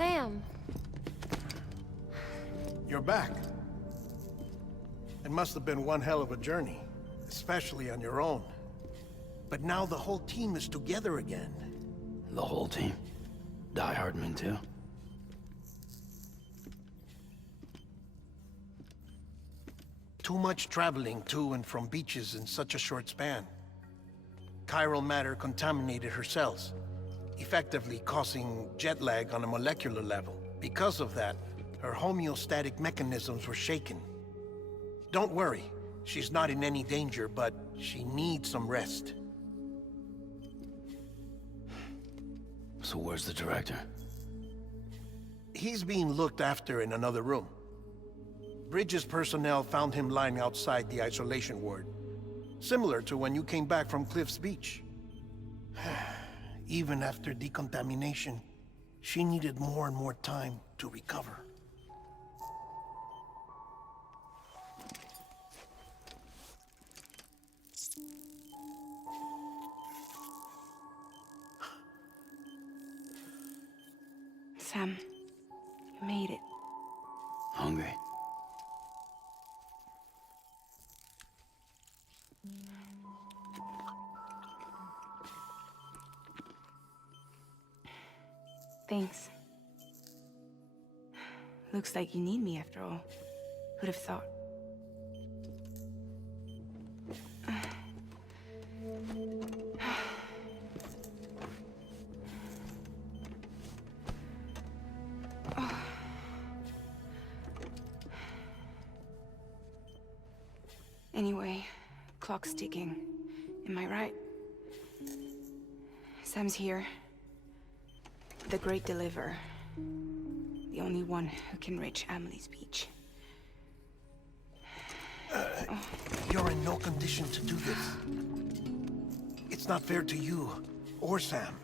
Sam. You're back. It must have been one hell of a journey, especially on your own. But now the whole team is together again. The whole team? Die Hardman too? Too much traveling to and from beaches in such a short span. Chiral matter contaminated her cells, effectively causing jet lag on a molecular level. Because of that, her homeostatic mechanisms were shaken. Don't worry, she's not in any danger, but she needs some rest. So where's the director? He's being looked after in another room. Bridges personnel found him lying outside the isolation ward. Similar to when you came back from Cliff's Beach. Even after decontamination, she needed more and more time to recover. Sam, you made it. Hungry? Thanks. Looks like you need me after all. Who'd have thought? Anyway, clock's ticking. Am I right? Sam's here. The Great Deliverer. The only one who can reach Amelie's Beach. You're in no condition to do this. It's not fair to you, or Sam.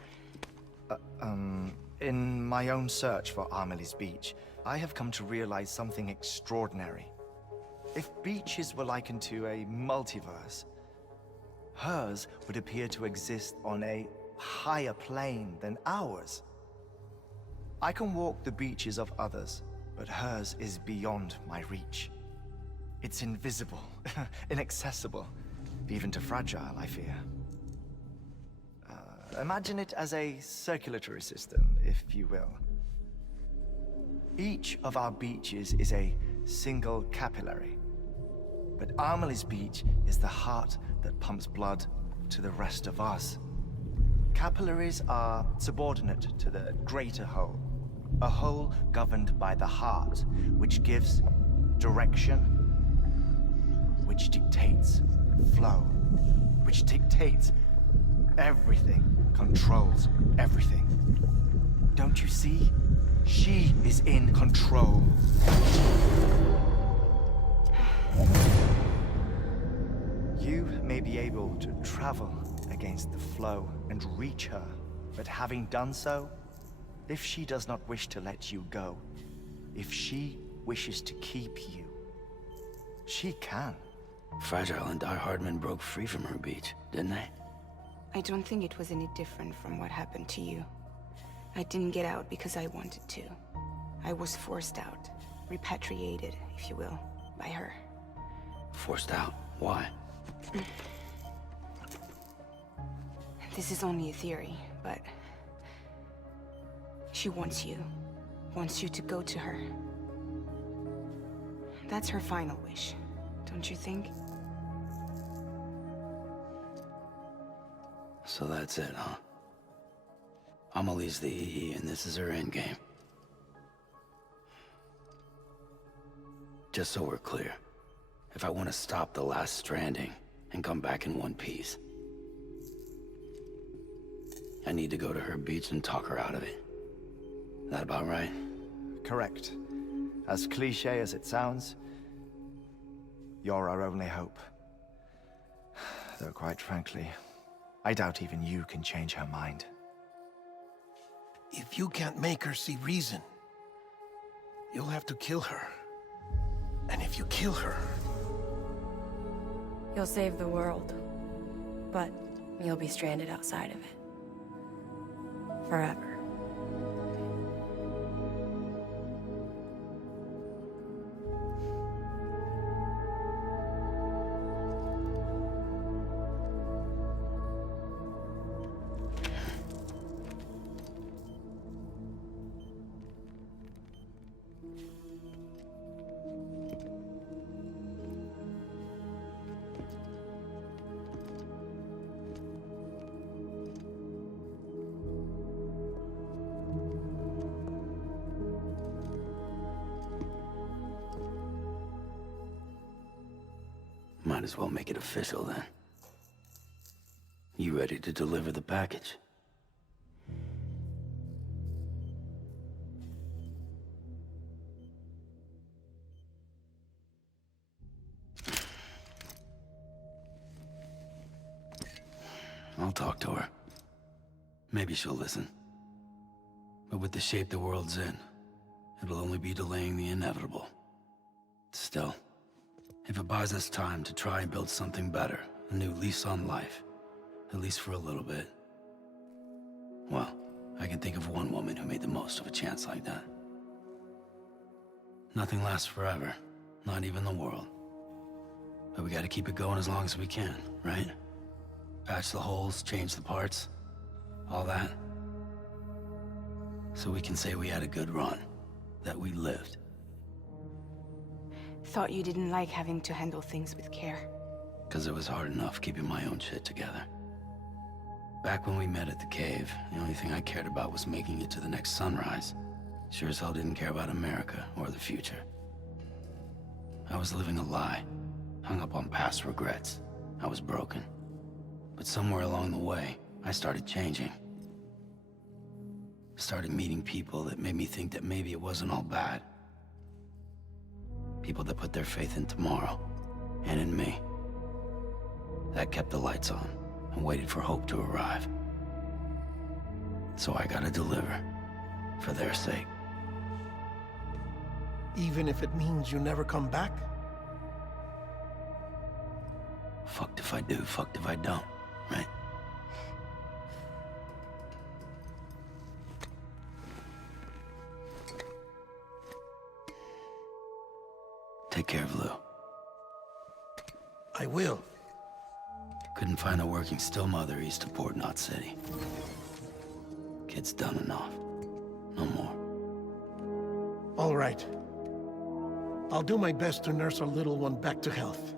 In my own search for Amelie's Beach, I have come to realize something extraordinary. If beaches were likened to a multiverse, hers would appear to exist on a higher plane than ours. I can walk the beaches of others, but hers is beyond my reach. It's invisible, inaccessible, even to fragile, I fear. Imagine it as a circulatory system, if you will. Each of our beaches is a single capillary. But Amelie's Beach is the heart that pumps blood to the rest of us. Capillaries are subordinate to the greater whole. A whole governed by the heart, which gives direction, which dictates flow, which dictates everything, controls everything. Don't you see? She is in control. You may be able to travel against the flow and reach her, but having done so, if she does not wish to let you go, if she wishes to keep you, she can. Fragile and Die Hardman broke free from her beach, didn't they? I don't think it was any different from what happened to you. I didn't get out because I wanted to. I was forced out, repatriated, if you will, by her. Forced out? Why? This is only a theory, but she wants you to go to her. That's her final wish, don't you think? So that's it, huh? Amelie's the EE and this is her endgame. Just so we're clear, if I want to stop the last stranding and come back in one piece, I need to go to her beach and talk her out of it. That about right? Correct. As cliché as it sounds, you're our only hope. Though quite frankly, I doubt even you can change her mind. If you can't make her see reason, you'll have to kill her. And if you kill her... You'll save the world, but you'll be stranded outside of it. Forever. Might as well make it official then. You ready to deliver the package? I'll talk to her. Maybe she'll listen. But with the shape the world's in, it'll only be delaying the inevitable. Still, if it buys us time to try and build something better, a new lease on life, at least for a little bit, well, I can think of one woman who made the most of a chance like that. Nothing lasts forever, not even the world. But we gotta keep it going as long as we can, right? Patch the holes, change the parts, all that. So we can say we had a good run, that we lived. Thought you didn't like having to handle things with care. 'Cause it was hard enough keeping my own shit together. Back when we met at the cave, the only thing I cared about was making it to the next sunrise. Sure as hell didn't care about America or the future. I was living a lie, hung up on past regrets. I was broken. But somewhere along the way, I started changing. Started meeting people that made me think that maybe it wasn't all bad. People that put their faith in tomorrow, and in me. That kept the lights on, and waited for hope to arrive. So I gotta deliver, for their sake. Even if it means you never come back? Fucked if I do, fucked if I don't, right? Take care of Lou. I will. Couldn't find a working still mother east of Port Knot City. Kid's done enough. No more. All right. I'll do my best to nurse our little one back to health.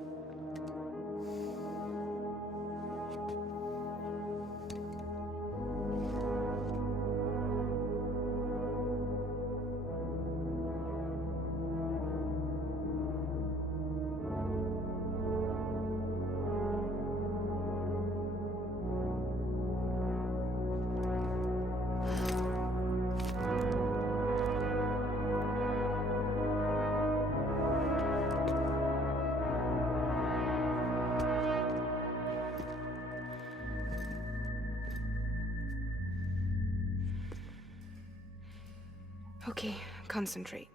Okay, concentrate.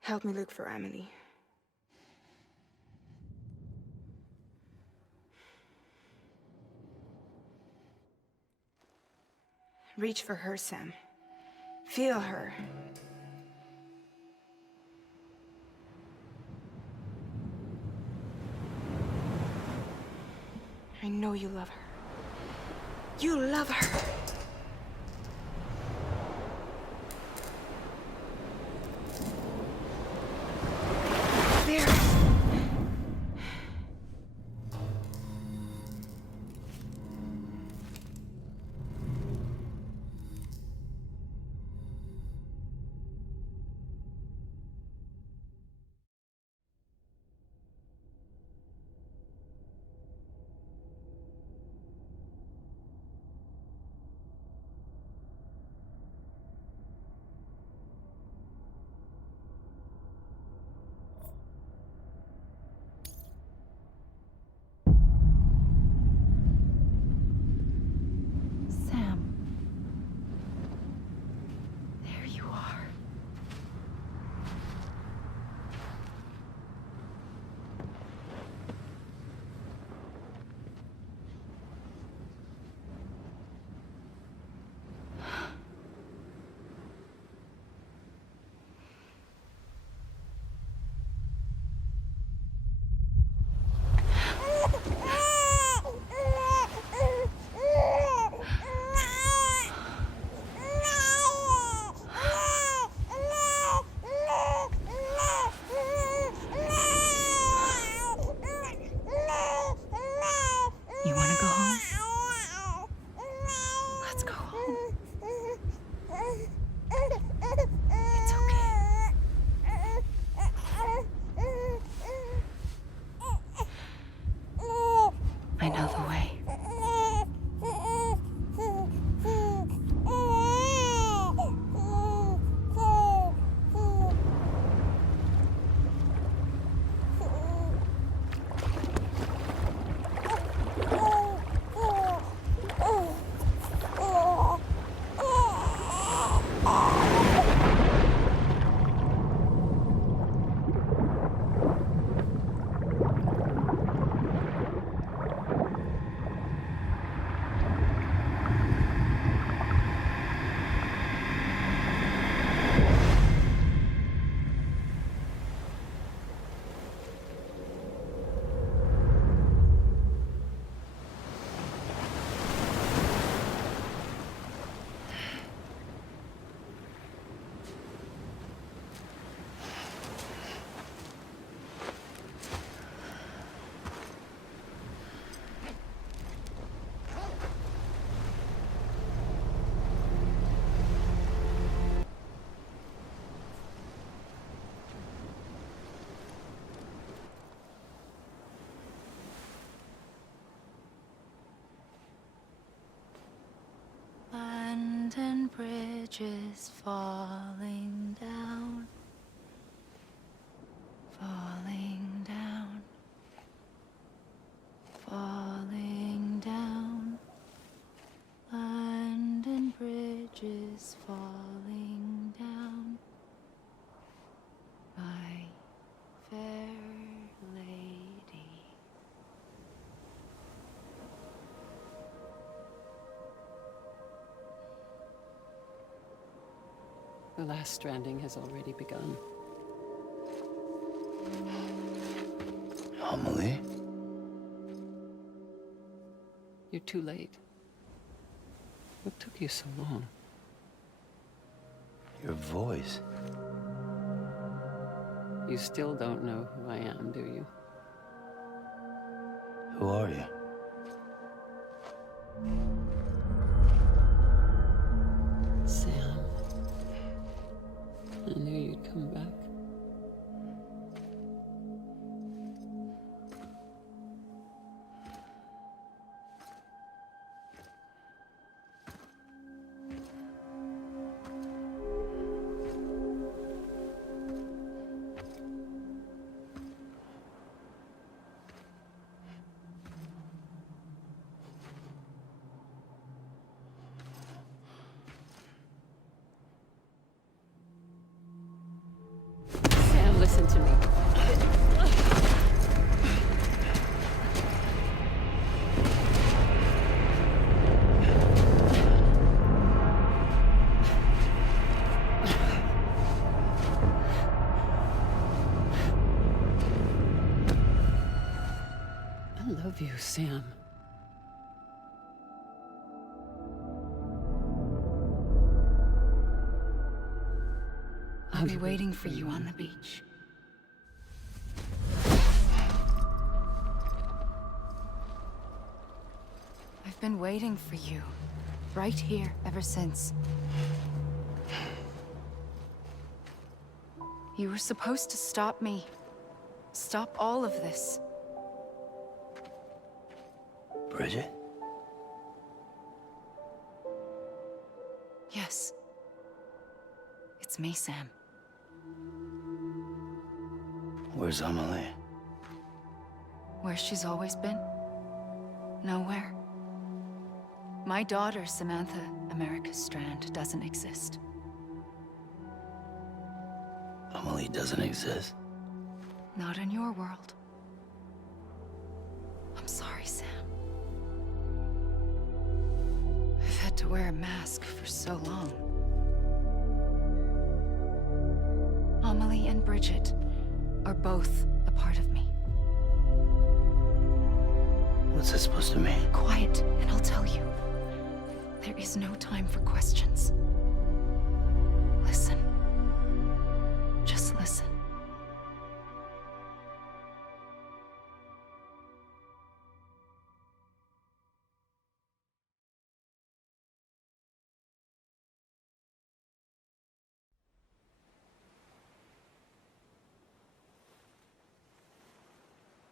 Help me look for Emily. Reach for her, Sam. Feel her. I know you love her. You love her! There. bridges falling down, falling down, falling down. London bridges falling down, my fair lady. The last stranding has already begun. Amelie? You're too late. What took you so long? Your voice. You still don't know who I am, do you? Who are you? Sam. I knew you'd come back. Sam, listen to me. I love you, Sam. I'll be waiting for you on the beach. I've been waiting for you, right here, ever since. You were supposed to stop me. Stop all of this. Bridget? Yes. It's me, Sam. Where's Amelie? Where she's always been. Nowhere. My daughter, Samantha America Strand, doesn't exist. Amelie doesn't exist. Not in your world. I'm sorry, Sam. I've had to wear a mask for so long. Amelie and Bridget are both a part of me. What's that supposed to mean? Quiet, and I'll tell you. There is no time for questions. Listen. Just listen.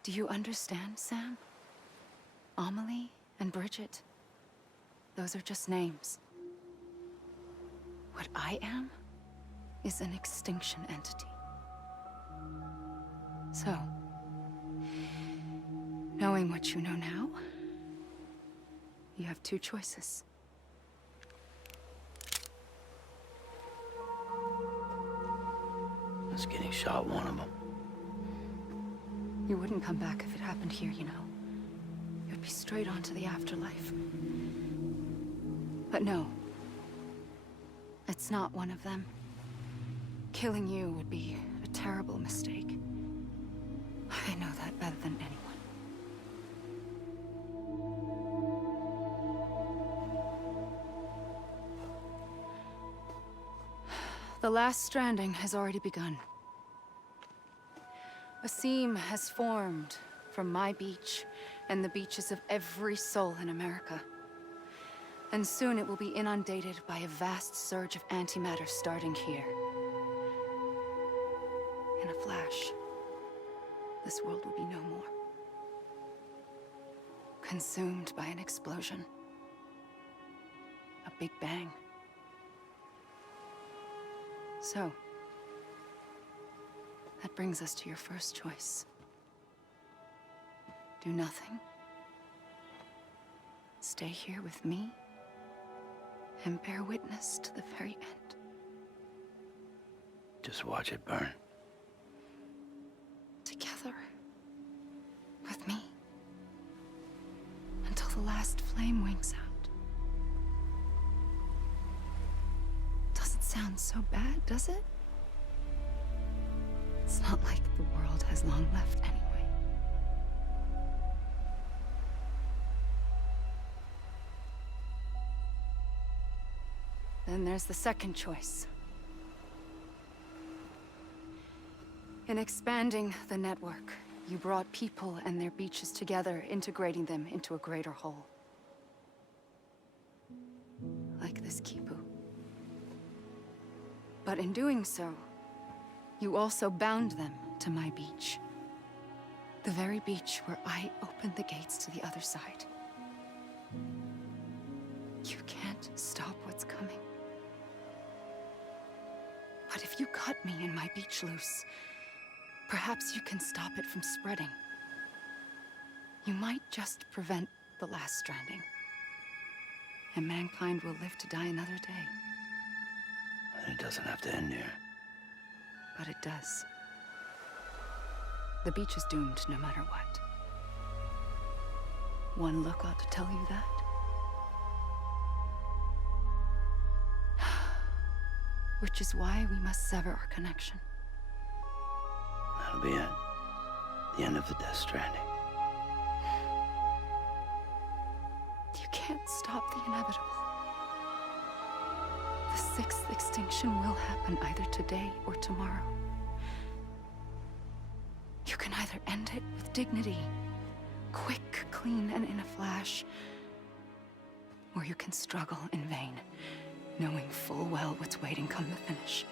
Do you understand, Sam? Amelie and Bridget, those are just names. What I am is an extinction entity. So, knowing what you know now, you have two choices. It's getting shot, one of them. You wouldn't come back if it happened here, you know. You'd be straight on to the afterlife. But no. It's not one of them. Killing you would be a terrible mistake. I know that better than anyone. The last stranding has already begun. A seam has formed from my beach and the beaches of every soul in America. And soon it will be inundated by a vast surge of antimatter starting here. In a flash, this world will be no more. Consumed by an explosion. A big bang. So, that brings us to your first choice. Do nothing. Stay here with me and bear witness to the very end. Just watch it burn. Together. With me. Until the last flame winks out. Doesn't sound so bad, does it? It's not like the world has long left anyway. Then there's the second choice. In expanding the network, you brought people and their beaches together, integrating them into a greater whole. Like this Kipu. But in doing so, you also bound them to my beach. The very beach where I opened the gates to the other side. You can't stop what's coming. But if you cut me and my beach loose, perhaps you can stop it from spreading. You might just prevent the last stranding. And mankind will live to die another day. And it doesn't have to end here. But it does. The beach is doomed no matter what. One look ought to tell you that. Which is why we must sever our connection. That'll be it. The end of the Death Stranding. You can't stop the inevitable. The sixth extinction will happen either today or tomorrow. You can either end it with dignity, quick, clean, and in a flash, or you can struggle in vain, knowing full well what's waiting come the finish.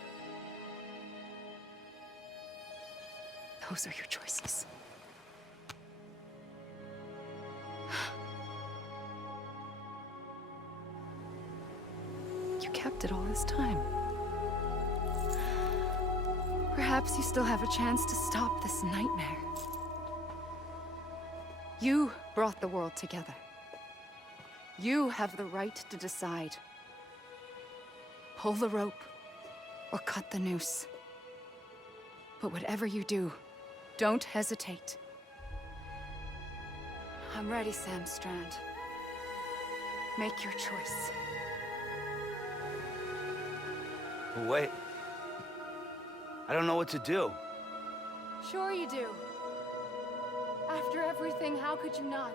Those are your choices. You kept it all this time. Perhaps you still have a chance to stop this nightmare. You brought the world together. You have the right to decide. Pull the rope or cut the noose. But whatever you do, don't hesitate. I'm ready, Sam Strand. Make your choice. Wait. I don't know what to do. Sure you do. After everything, how could you not?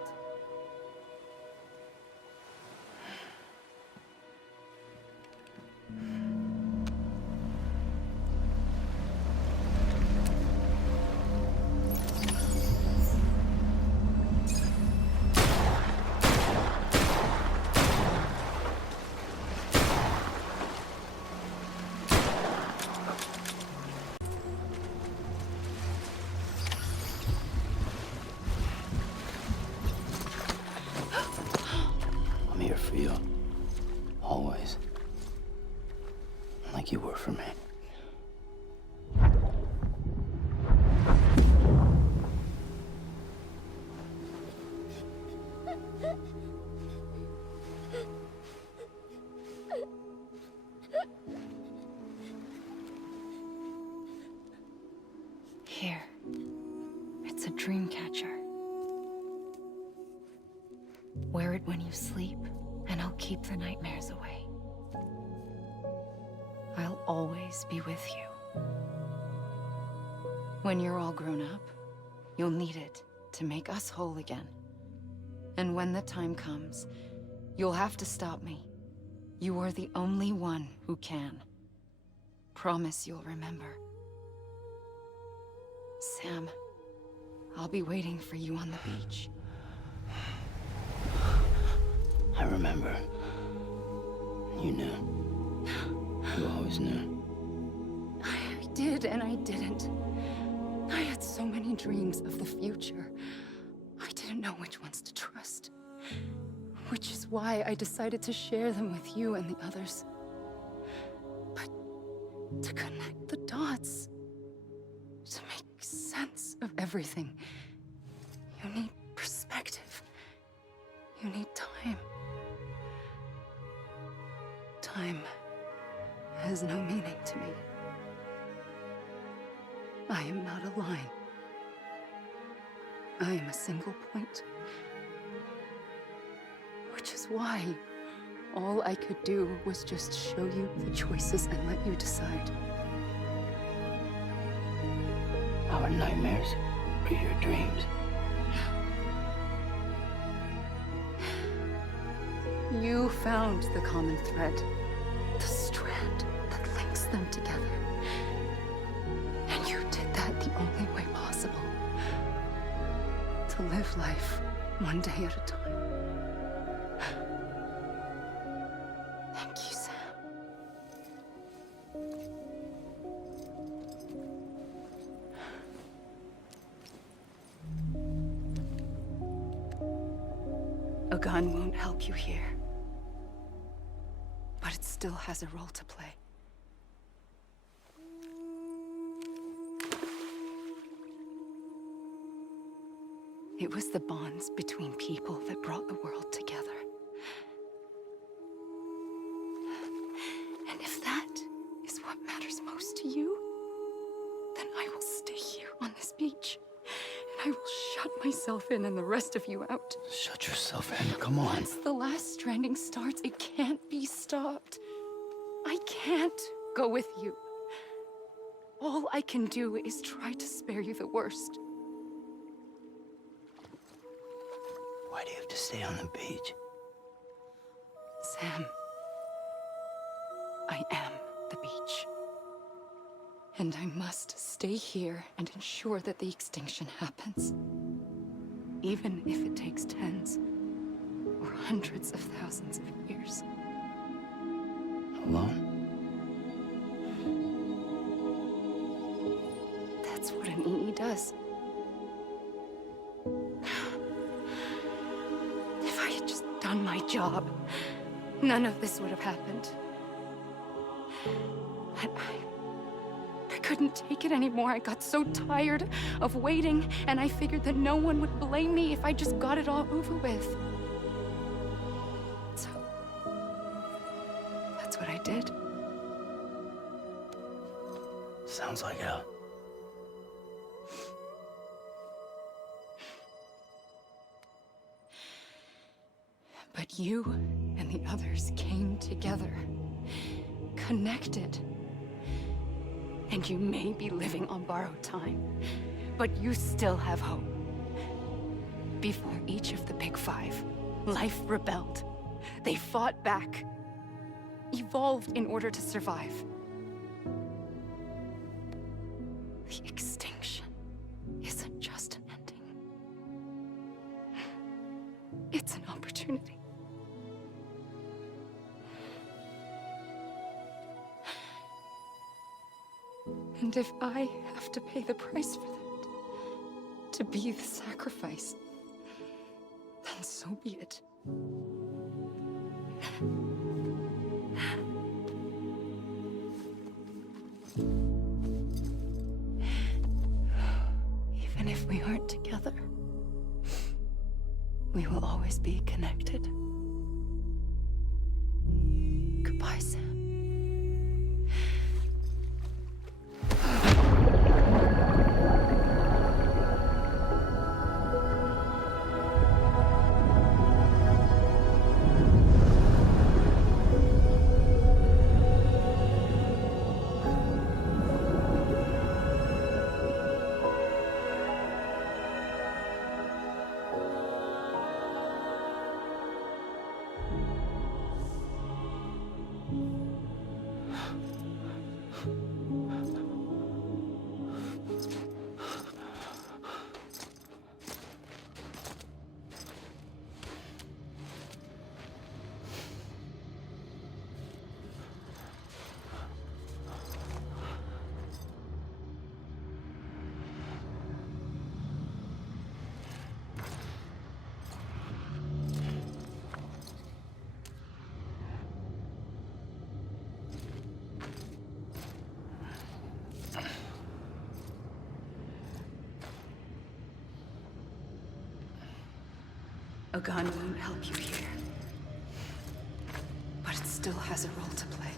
I'm here for you. Always. Like you were for me. Here. It's a dream catcher. Wear it when you sleep, and I'll keep the nightmares away. I'll always be with you. When you're all grown up, you'll need it to make us whole again. And when the time comes, you'll have to stop me. You are the only one who can. Promise you'll remember. Sam, I'll be waiting for you on the beach. I remember. You knew. You always knew. I did and I didn't. I had so many dreams of the future. I didn't know which ones to trust. Which is why I decided to share them with you and the others. But to connect the dots, to make sense of everything. You need perspective. You need time. Time has no meaning to me. I am not a line. I am a single point. Which is why all I could do was just show you the choices and let you decide. Our nightmares are your dreams. You found the common thread, the strand that links them together. And you did that the only way possible. To live life one day at a time. Thank you, Sam. A gun won't help you here. But it still has a role to play. It was the bonds between people that brought the world together. And if that is what matters most to you, then I will stay here on this beach. And I will shut myself in and the rest of you out. Shut yourself in, come on. Once the last stranding starts, it can't be stopped. I can't go with you. All I can do is try to spare you the worst. Why do you have to stay on the beach? Sam, I am the beach. And I must stay here and ensure that the extinction happens. Even if it takes tens or hundreds of thousands of years. Alone? That's what an EE does. If I had just done my job, none of this would have happened. But I couldn't take it anymore. I got so tired of waiting, and I figured that no one would blame me if I just got it all over with. So, that's what I did. Sounds like hell. But you and the others came together, connected. And you may be living on borrowed time, but you still have hope. Before each of the Big Five, life rebelled. They fought back, evolved in order to survive. The extinction isn't just an ending. It's an opportunity. And if I have to pay the price for that, to be the sacrifice, then so be it. Even if we aren't together, we will always be connected. Goodbye, Sam. A gun won't help you here. But it still has a role to play.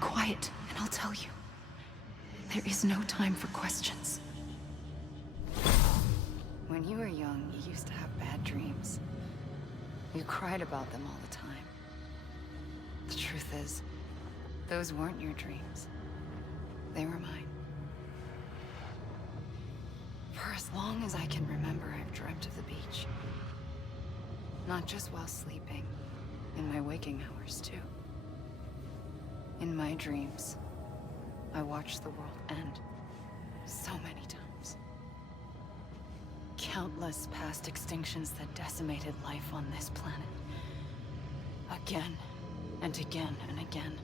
Quiet, and I'll tell you. There is no time for questions. When you were young, you used to have bad dreams. You cried about them all the time. The truth is, those weren't your dreams. They were mine. For as long as I can remember, I've dreamt of the beach. Not just while sleeping, in my waking hours, too. In my dreams, I watched the world end so many times. Countless past extinctions that decimated life on this planet. Again and again and again.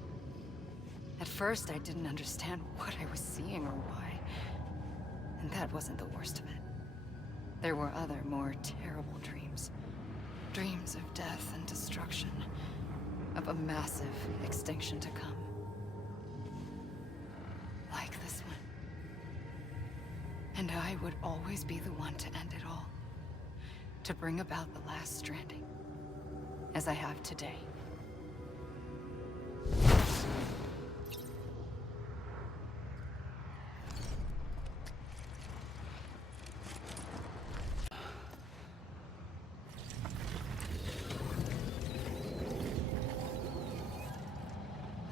At first, I didn't understand what I was seeing or why. And that wasn't the worst of it. There were other, more terrible dreams. Dreams of death and destruction. Of a massive extinction to come. Like this one. And I would always be the one to end it all. To bring about the last stranding. As I have today.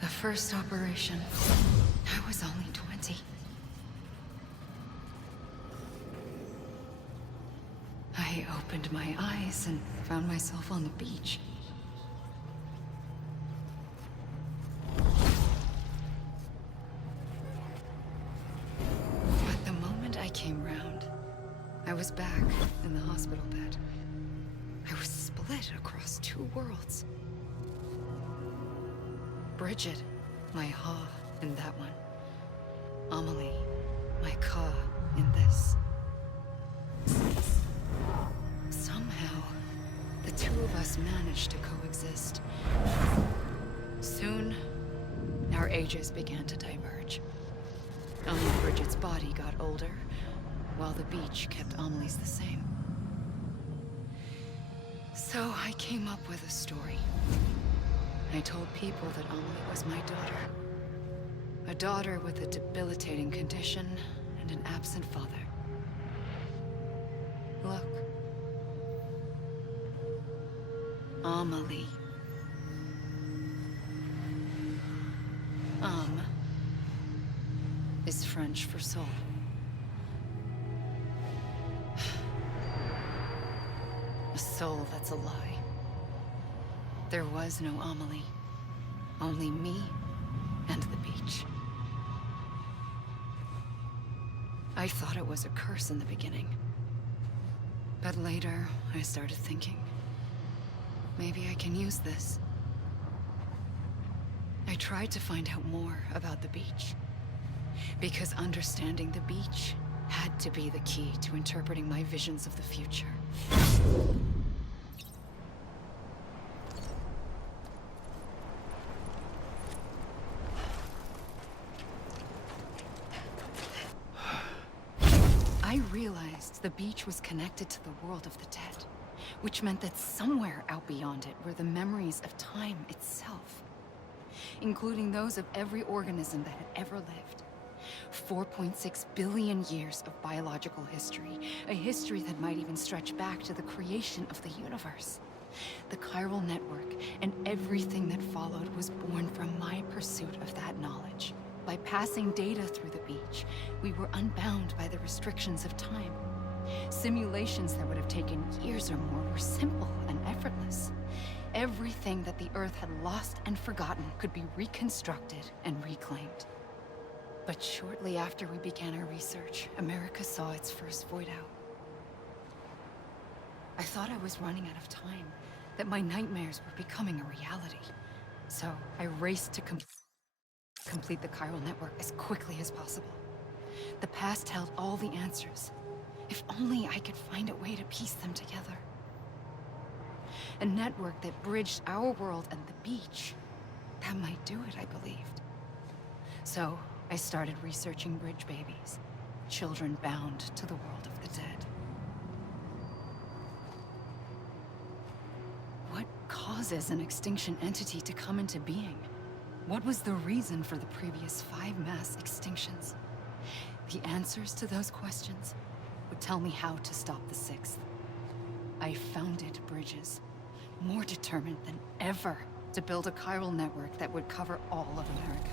The first operation, I was only 20. I opened my eyes and found myself on the beach. But the moment I came round, I was back in the hospital bed. I was split across two worlds. Bridget, my ha in that one. Amelie, my ka in this. Somehow, the two of us managed to coexist. Soon, our ages began to diverge. Only Bridget's body got older, while the beach kept Amelie's the same. So I came up with a story. I told people that Amelie was my daughter. A daughter with a debilitating condition and an absent father. Look. Amelie. Is French for soul. A soul that's a lie. There was no Amelie. Only me and the beach. I thought it was a curse in the beginning. But later, I started thinking, maybe I can use this. I tried to find out more about the beach. Because understanding the beach had to be the key to interpreting my visions of the future. I realized the beach was connected to the world of the dead, which meant that somewhere out beyond it were the memories of time itself, including those of every organism that had ever lived. 4.6 billion years of biological history, a history that might even stretch back to the creation of the universe. The chiral network and everything that followed was born from my pursuit of that knowledge. By passing data through the beach, we were unbound by the restrictions of time. Simulations that would have taken years or more were simple and effortless. Everything that the Earth had lost and forgotten could be reconstructed and reclaimed. But shortly after we began our research, America saw its first void out. I thought I was running out of time, that my nightmares were becoming a reality. So I raced to complete the chiral network as quickly as possible. The past held all the answers. If only I could find a way to piece them together. A network that bridged our world and the beach. That might do it, I believed. So I started researching bridge babies, children bound to the world of the dead. What causes an extinction entity to come into being? What was the reason for the previous 5 mass extinctions? The answers to those questions would tell me how to stop the 6th. I founded bridges, more determined than ever to build a chiral network that would cover all of America.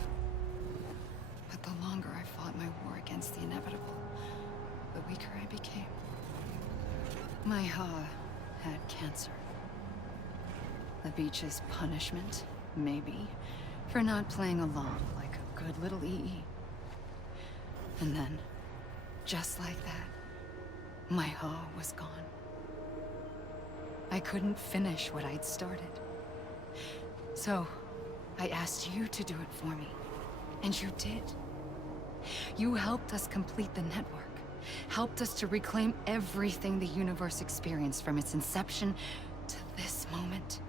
But the longer I fought my war against the inevitable, the weaker I became. My Ha had cancer. The beach's punishment, maybe, for not playing along like a good little EE. And then, just like that, my Ha was gone. I couldn't finish what I'd started. So, I asked you to do it for me. And you did. You helped us complete the network. Helped us to reclaim everything the universe experienced from its inception to this moment.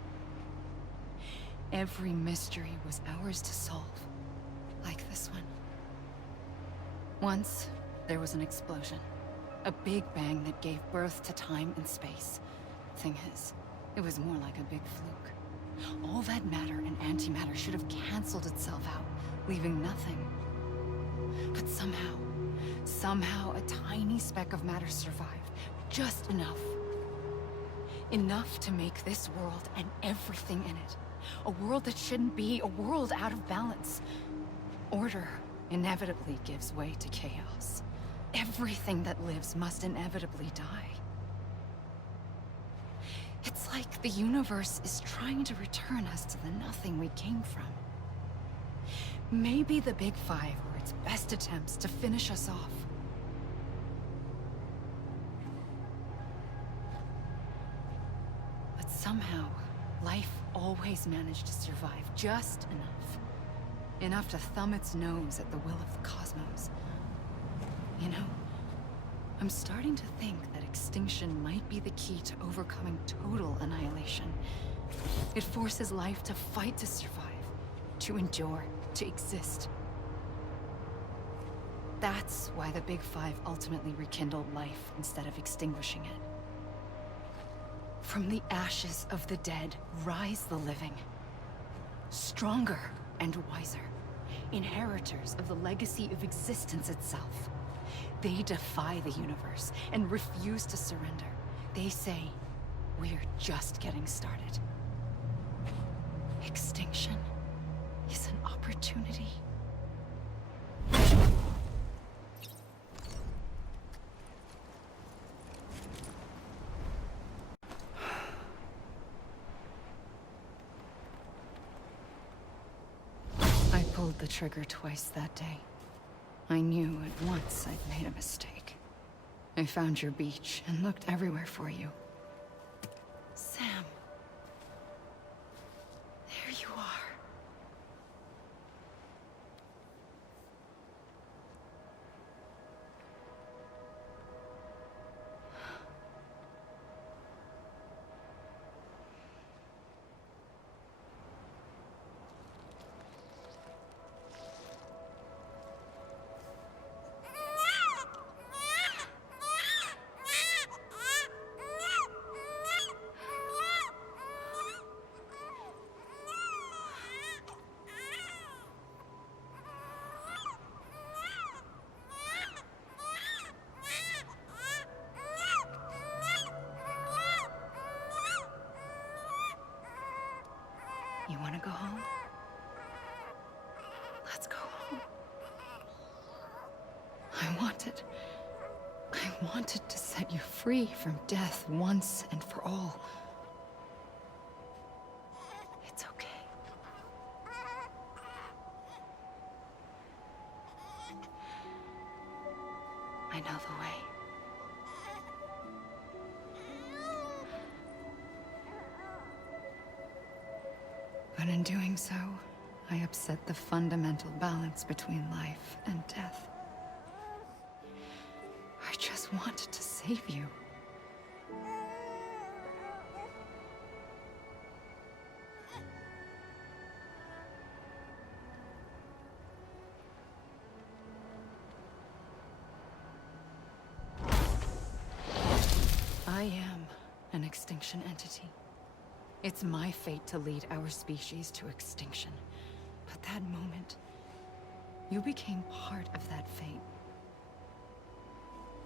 Every mystery was ours to solve. Like this one. Once, there was an explosion. A big bang that gave birth to time and space. Thing is, it was more like a big fluke. All that matter and antimatter should have canceled itself out, leaving nothing. But somehow a tiny speck of matter survived. Just enough. Enough to make this world and everything in it. A world that shouldn't be, a world out of balance. Order inevitably gives way to chaos. Everything that lives must inevitably die. It's like the universe is trying to return us to the nothing we came from. Maybe the Big Five were its best attempts to finish us off. But somehow, life always managed to survive just enough. Enough to thumb its nose at the will of the cosmos. You know, I'm starting to think that extinction might be the key to overcoming total annihilation. It forces life to fight to survive, to endure, to exist. That's why the Big Five ultimately rekindled life instead of extinguishing it. From the ashes of the dead rise the living. Stronger and wiser. Inheritors of the legacy of existence itself. They defy the universe and refuse to surrender. They say, we're just getting started. Extinction is an opportunity. I pulled the trigger twice that day. I knew at once I'd made a mistake. I found your beach and looked everywhere for you. Sam. There you are. You want to go home? Let's go home. I wanted to set you free from death once and for all. It's okay. I know the way. But in doing so, I upset the fundamental balance between life and death. I just wanted to save you. I am an extinction entity. It's my fate to lead our species to extinction. But that moment, you became part of that fate.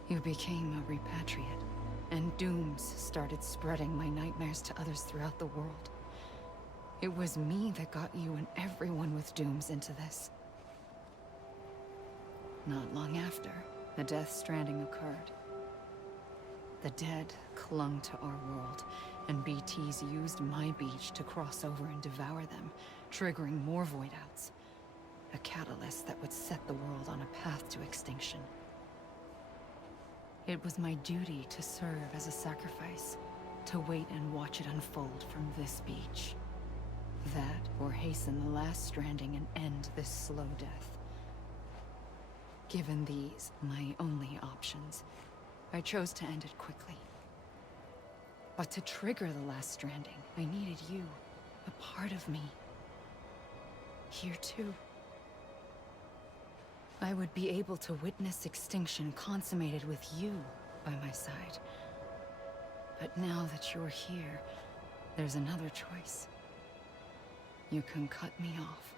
You became a repatriate, and dooms started spreading my nightmares to others throughout the world. It was me that got you and everyone with dooms into this. Not long after, the Death Stranding occurred. The dead clung to our world, and BTs used my beach to cross over and devour them, triggering more void outs. A catalyst that would set the world on a path to extinction. It was my duty to serve as a sacrifice, to wait and watch it unfold from this beach. That, or hasten the last stranding and end this slow death. Given these, my only options, I chose to end it quickly. But to trigger the last stranding, I needed you, a part of me. Here too. I would be able to witness extinction consummated with you by my side. But now that you're here, there's another choice. You can cut me off.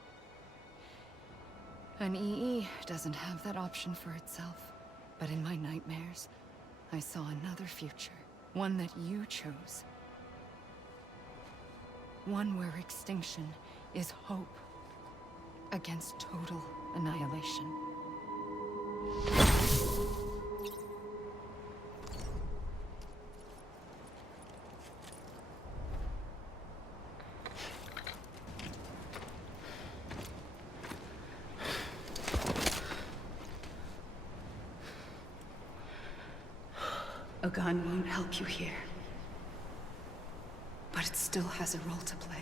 An EE doesn't have that option for itself. But in my nightmares, I saw another future. One that you chose. One where extinction is hope against total annihilation. A gun won't help you here. But it still has a role to play.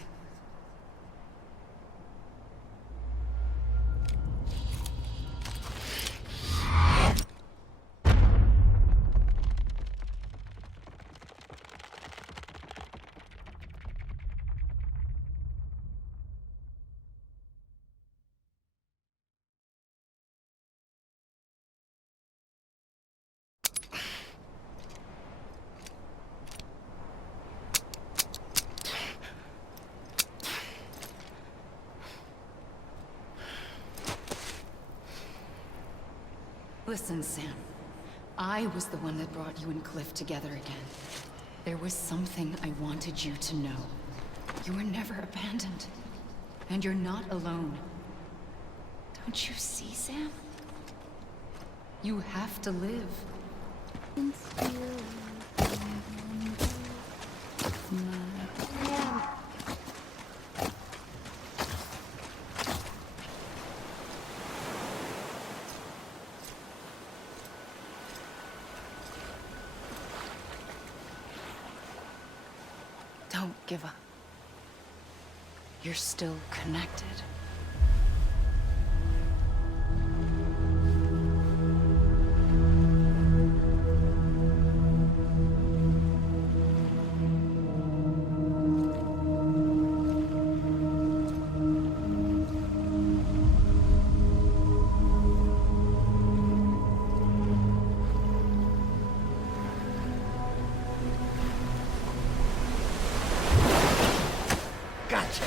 Listen, Sam. I was the one that brought you and Cliff together again. There was something I wanted you to know. You were never abandoned. And you're not alone. Don't you see, Sam? You have to live. Don't give up. You're still connected. Gotcha.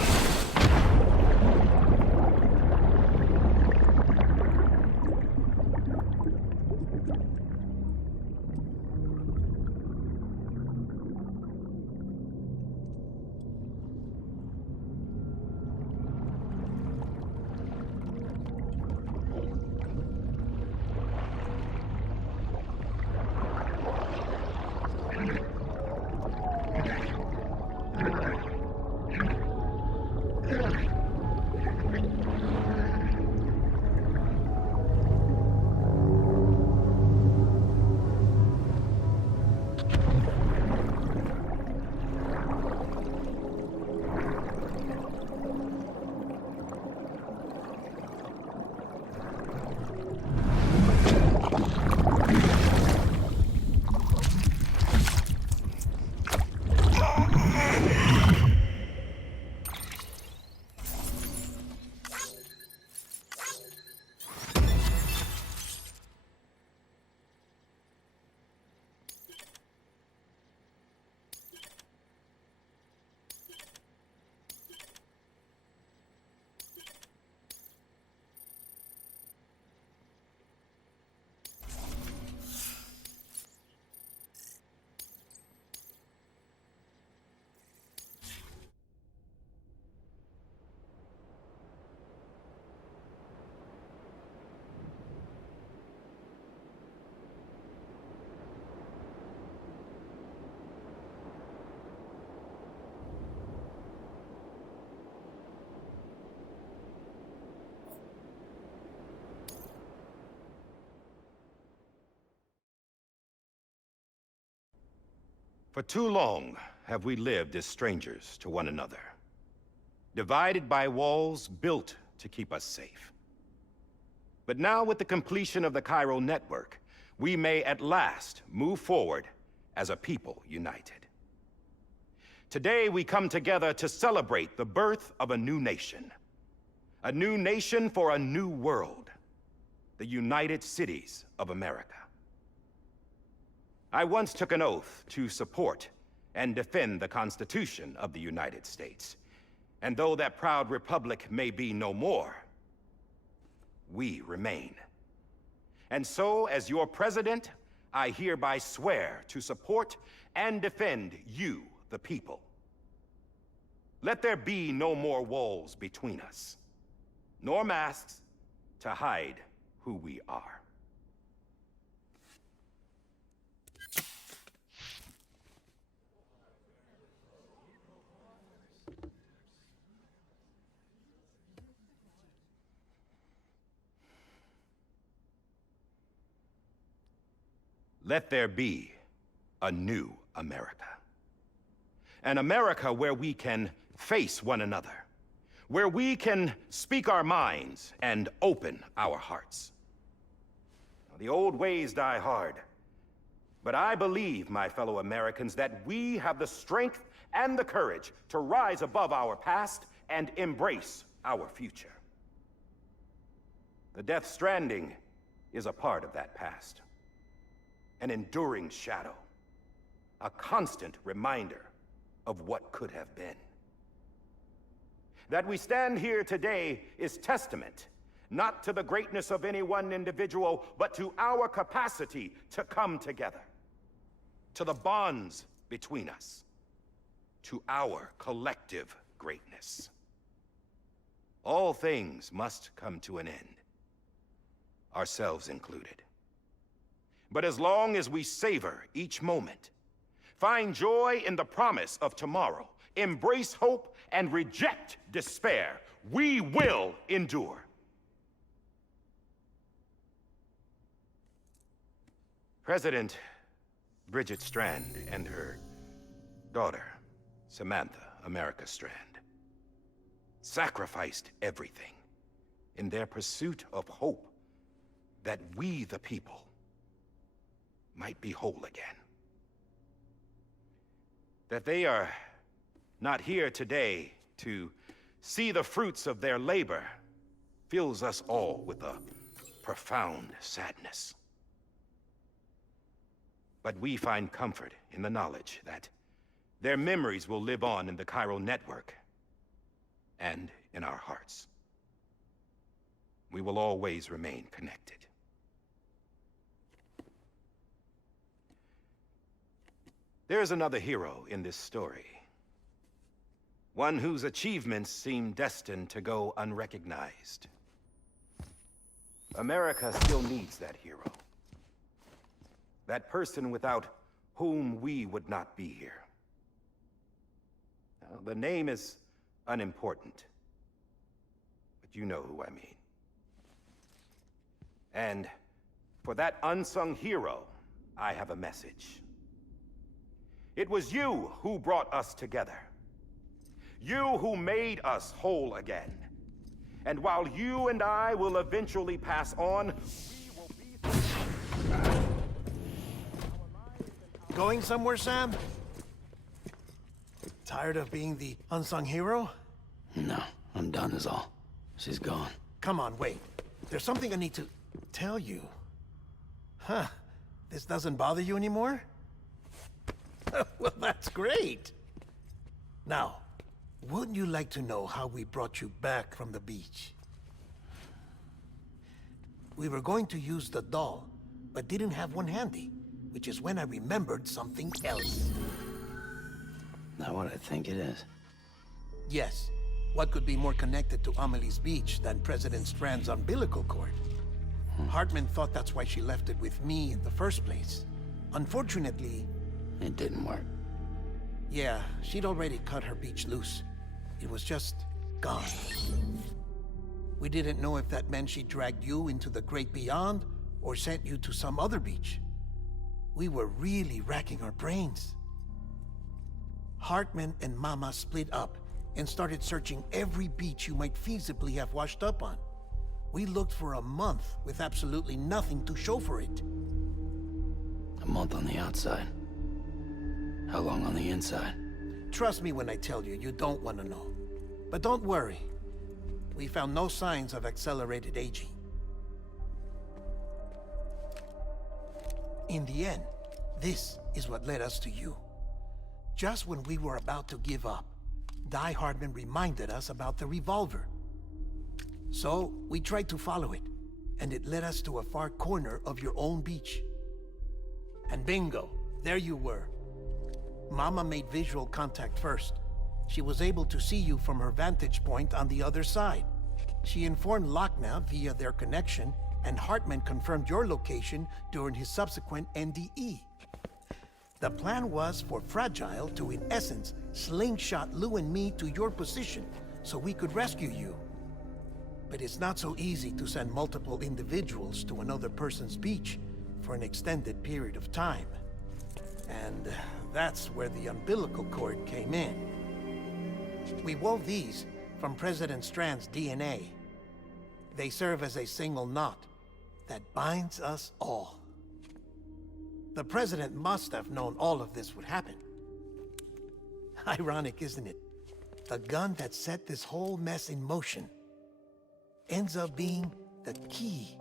For too long have we lived as strangers to one another, divided by walls built to keep us safe. But now, with the completion of the chiral network, we may at last move forward as a people united. Today, we come together to celebrate the birth of a new nation. A new nation for a new world. The United Cities of America. I once took an oath to support and defend the Constitution of the United States. And though that proud republic may be no more, we remain. And so, as your president, I hereby swear to support and defend you, the people. Let there be no more walls between us, nor masks to hide who we are. Let there be a new America. An America where we can face one another, where we can speak our minds and open our hearts. The old ways die hard, but I believe, my fellow Americans, that we have the strength and the courage to rise above our past and embrace our future. The Death Stranding is a part of that past. An enduring shadow, a constant reminder of what could have been. That we stand here today is testament, not to the greatness of any one individual, but to our capacity to come together, to the bonds between us, to our collective greatness. All things must come to an end, ourselves included. But as long as we savor each moment, find joy in the promise of tomorrow, embrace hope, and reject despair, we will endure. President Bridget Strand and her daughter, Samantha America Strand, sacrificed everything in their pursuit of hope that we, the people, might be whole again. That they are not here today to see the fruits of their labor fills us all with a profound sadness. But we find comfort in the knowledge that their memories will live on in the chiral network and in our hearts. We will always remain connected. There is another hero in this story. One whose achievements seem destined to go unrecognized. America still needs that hero. That person without whom we would not be here. Now, the name is unimportant, but you know who I mean. And for that unsung hero, I have a message. It was you who brought us together. You who made us whole again. And while you and I will eventually pass on, we will be... Going somewhere, Sam? Tired of being the unsung hero? No, I'm done is all. She's gone. Come on, wait. There's something I need to tell you. Huh. This doesn't bother you anymore? Well, that's great. Now, wouldn't you like to know how we brought you back from the beach? We were going to use the doll, but didn't have one handy, which is when I remembered something else. Not what I think it is. Yes. What could be more connected to Amelie's beach than President Strand's umbilical cord? Hartman thought that's why she left it with me in the first place. Unfortunately... It didn't work. Yeah, she'd already cut her beach loose. It was just gone. We didn't know if that meant she dragged you into the great beyond, or sent you to some other beach. We were really racking our brains. Hartman and Mama split up and started searching every beach you might feasibly have washed up on. We looked for a month with absolutely nothing to show for it. A month on the outside. How long on the inside? Trust me when I tell you, you don't want to know. But don't worry. We found no signs of accelerated aging. In the end, this is what led us to you. Just when we were about to give up, Die Hardman reminded us about the revolver. So, we tried to follow it, and it led us to a far corner of your own beach. And bingo, there you were. Mama made visual contact first. She was able to see you from her vantage point on the other side. She informed Lochner via their connection, and Hartman confirmed your location during his subsequent NDE. The plan was for Fragile to, in essence, slingshot Lou and me to your position so we could rescue you. But it's not so easy to send multiple individuals to another person's beach for an extended period of time. And that's where the umbilical cord came in. We wove these from President Strand's DNA. They serve as a single knot that binds us all. The President must have known all of this would happen. Ironic, isn't it? The gun that set this whole mess in motion ends up being the key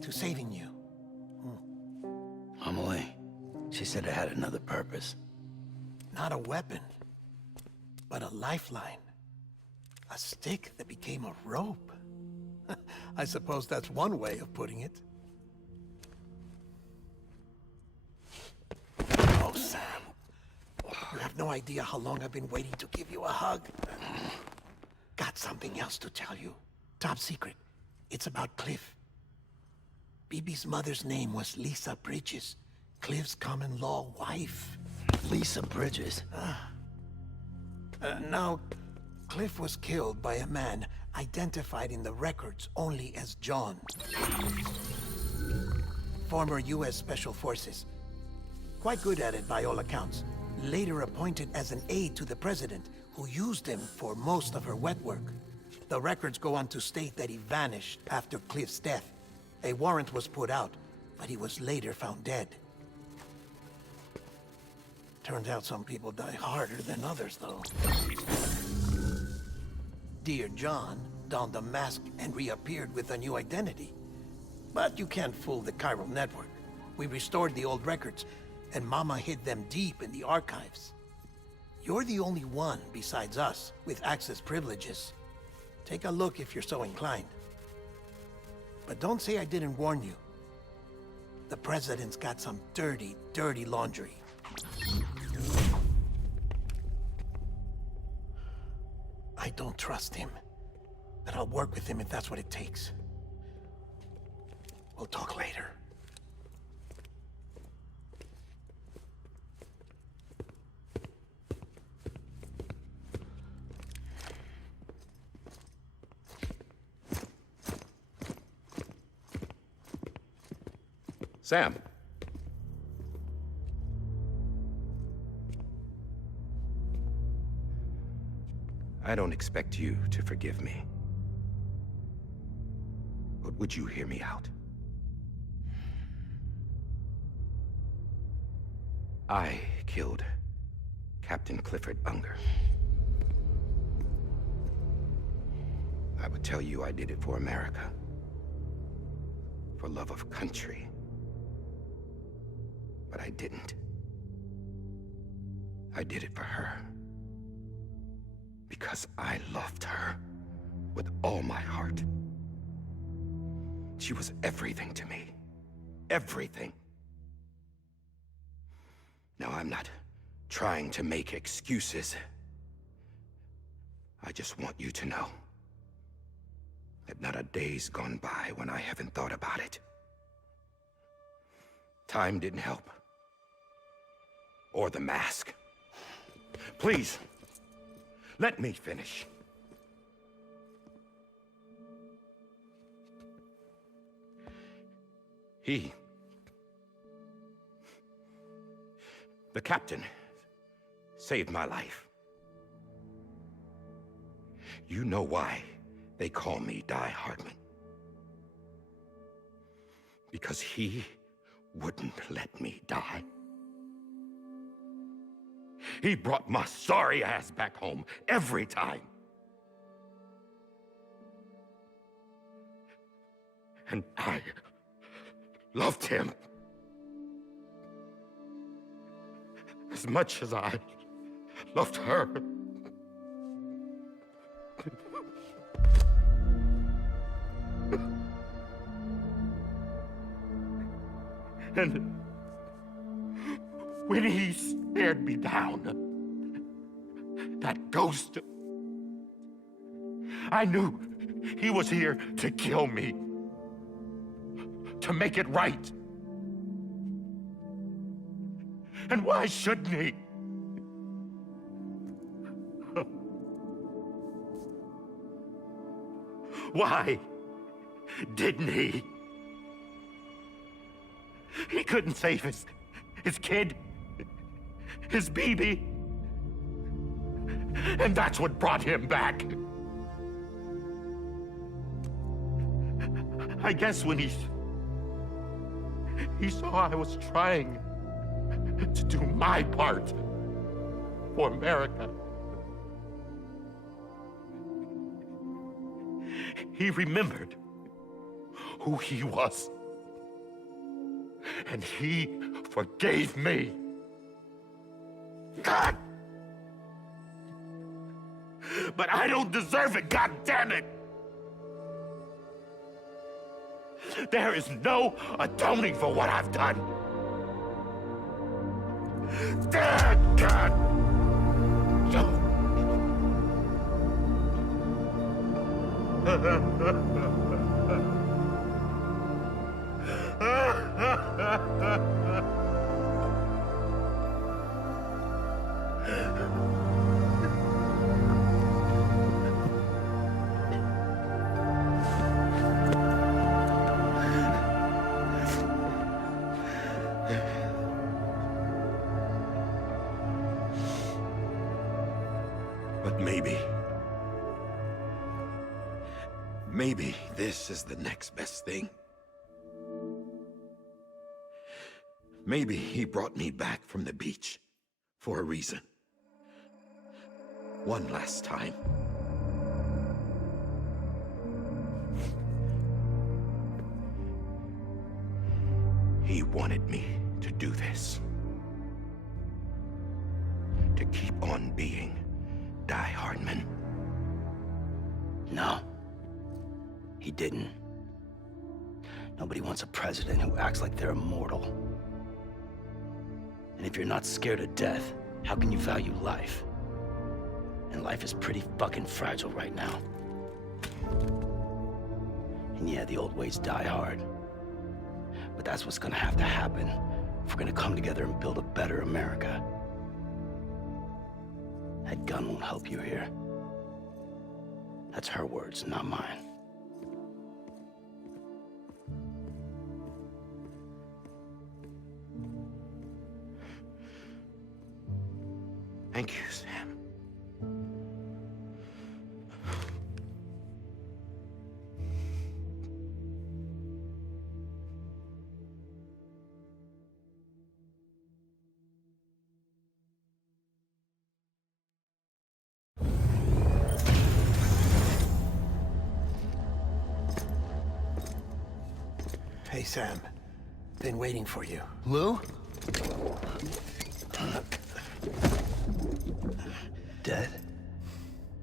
to saving you. Amelie, she said it had another purpose. Not a weapon, but a lifeline. A stick that became a rope. I suppose that's one way of putting it. Oh, Sam. You have no idea how long I've been waiting to give you a hug. Got something else to tell you. Top secret. It's about Cliff. Bibi's mother's name was Lisa Bridges, Cliff's common-law wife. Lisa Bridges? Now, Cliff was killed by a man identified in the records only as John. Former U.S. Special Forces. Quite good at it by all accounts. Later appointed as an aide to the president, who used him for most of her wet work. The records go on to state that he vanished after Cliff's death. A warrant was put out, but he was later found dead. Turns out some people die harder than others, though. Dear John donned a mask and reappeared with a new identity. But you can't fool the chiral network. We restored the old records, and Mama hid them deep in the archives. You're the only one, besides us, with access privileges. Take a look if you're so inclined. But don't say I didn't warn you. The President's got some dirty, dirty laundry. I don't trust him, but I'll work with him if that's what it takes. We'll talk later. Sam. I don't expect you to forgive me. But would you hear me out? I killed Captain Clifford Unger. I would tell you I did it for America. For love of country. But I didn't. I did it for her. Because I loved her with all my heart. She was everything to me. Everything. Now, I'm not trying to make excuses. I just want you to know that not a day's gone by when I haven't thought about it. Time didn't help. Or the mask. Please, let me finish. The captain saved my life. You know why they call me Die Hardman. Because he wouldn't let me die. He brought my sorry ass back home every time. And I loved him as much as I loved her. And when he stared me down, that ghost, I knew he was here to kill me, to make it right. And why shouldn't he? Why didn't he? He couldn't save his kid, his baby. And that's what brought him back. I guess when he saw I was trying to do my part for America, he remembered who he was. And he forgave me. God! But I don't deserve it, God damn it! There is no atoning for what I've done. God! But maybe this is the next best thing. Maybe he brought me back from the beach for a reason. One last time. He wanted me to do this. To keep on being Die Hardman. No. He didn't. Nobody wants a president who acts like they're immortal. And if you're not scared of death, how can you value life? And life is pretty fucking fragile right now. And yeah, the old ways die hard. But that's what's gonna have to happen if we're gonna come together and build a better America. That gun won't help you here. That's her words, not mine. Thank you, Sam. Hey, Sam. Been waiting for you. Lou? Dead?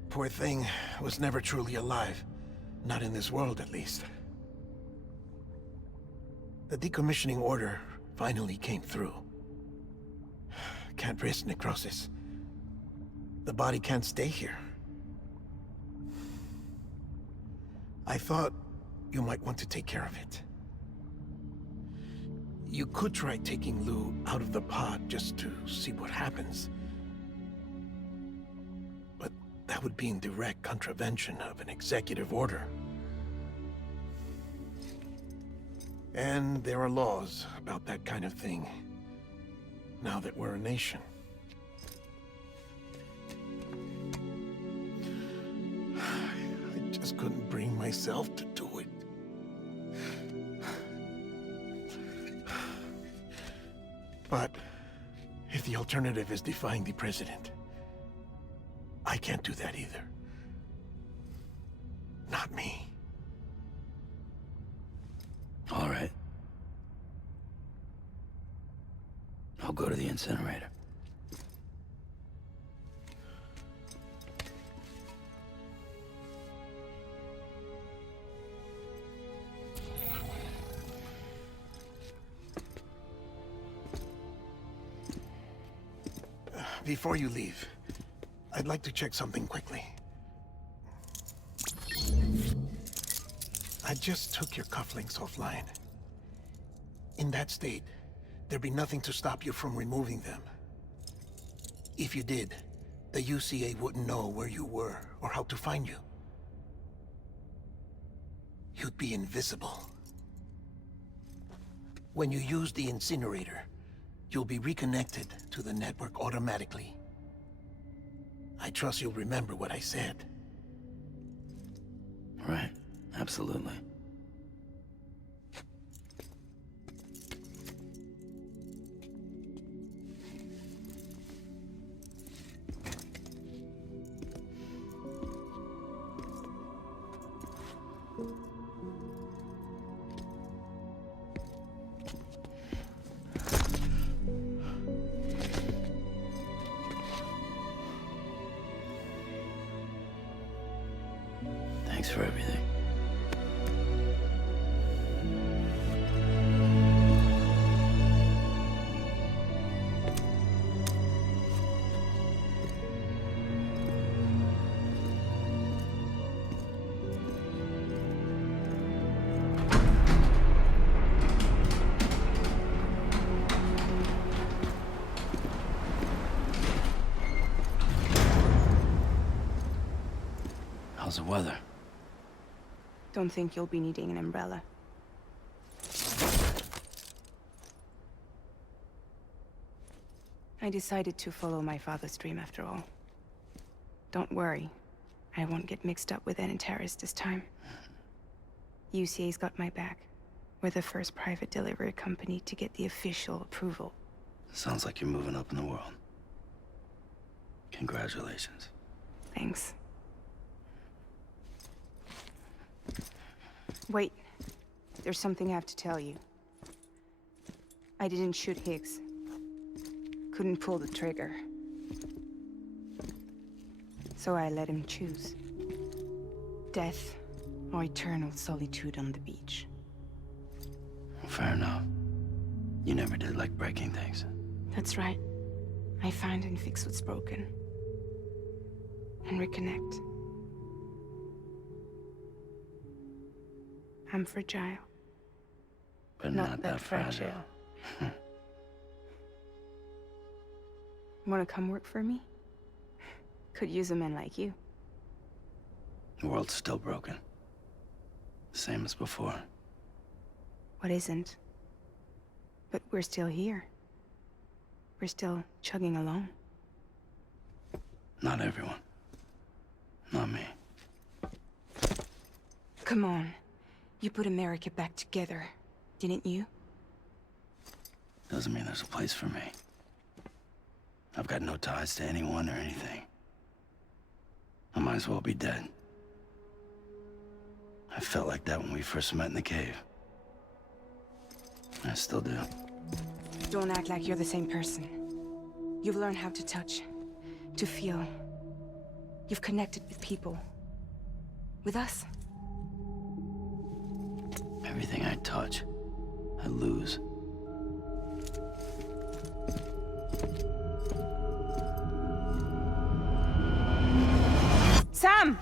Poor thing was never truly alive. Not in this world, at least. The decommissioning order finally came through. Can't risk necrosis. The body can't stay here. I thought you might want to take care of it. You could try taking Lou out of the pod just to see what happens. But that would be in direct contravention of an executive order. And there are laws about that kind of thing, now that we're a nation. just couldn't bring myself to do it. But if the alternative is defying the president, I can't do that either. Not me. All right. I'll go to the incinerator. Before you leave, I'd like to check something quickly. I just took your cufflinks offline. In that state, there'd be nothing to stop you from removing them. If you did, the UCA wouldn't know where you were or how to find you. You'd be invisible. When you use the incinerator, you'll be reconnected to the network automatically. I trust you'll remember what I said. Right. Absolutely. Thanks for everything. How's the weather? Don't think you'll be needing an umbrella. I decided to follow my father's dream after all. Don't worry, I won't get mixed up with any terrorists this time. UCA's got my back. We're the first private delivery company to get the official approval. Sounds like you're moving up in the world. Congratulations. Thanks. Wait, there's something I have to tell you. I didn't shoot Higgs. Couldn't pull the trigger. So I let him choose. Death or eternal solitude on the beach. Fair enough. You never did like breaking things. That's right. I find and fix what's broken. And reconnect. I'm fragile. But not that fragile. Wanna come work for me? Could use a man like you. The world's still broken. Same as before. What isn't? But we're still here. We're still chugging along. Not everyone. Not me. Come on. You put America back together, didn't you? Doesn't mean there's a place for me. I've got no ties to anyone or anything. I might as well be dead. I felt like that when we first met in the cave. I still do. Don't act like you're the same person. You've learned how to touch, to feel. You've connected with people. With us. Everything I touch, I lose. Sam!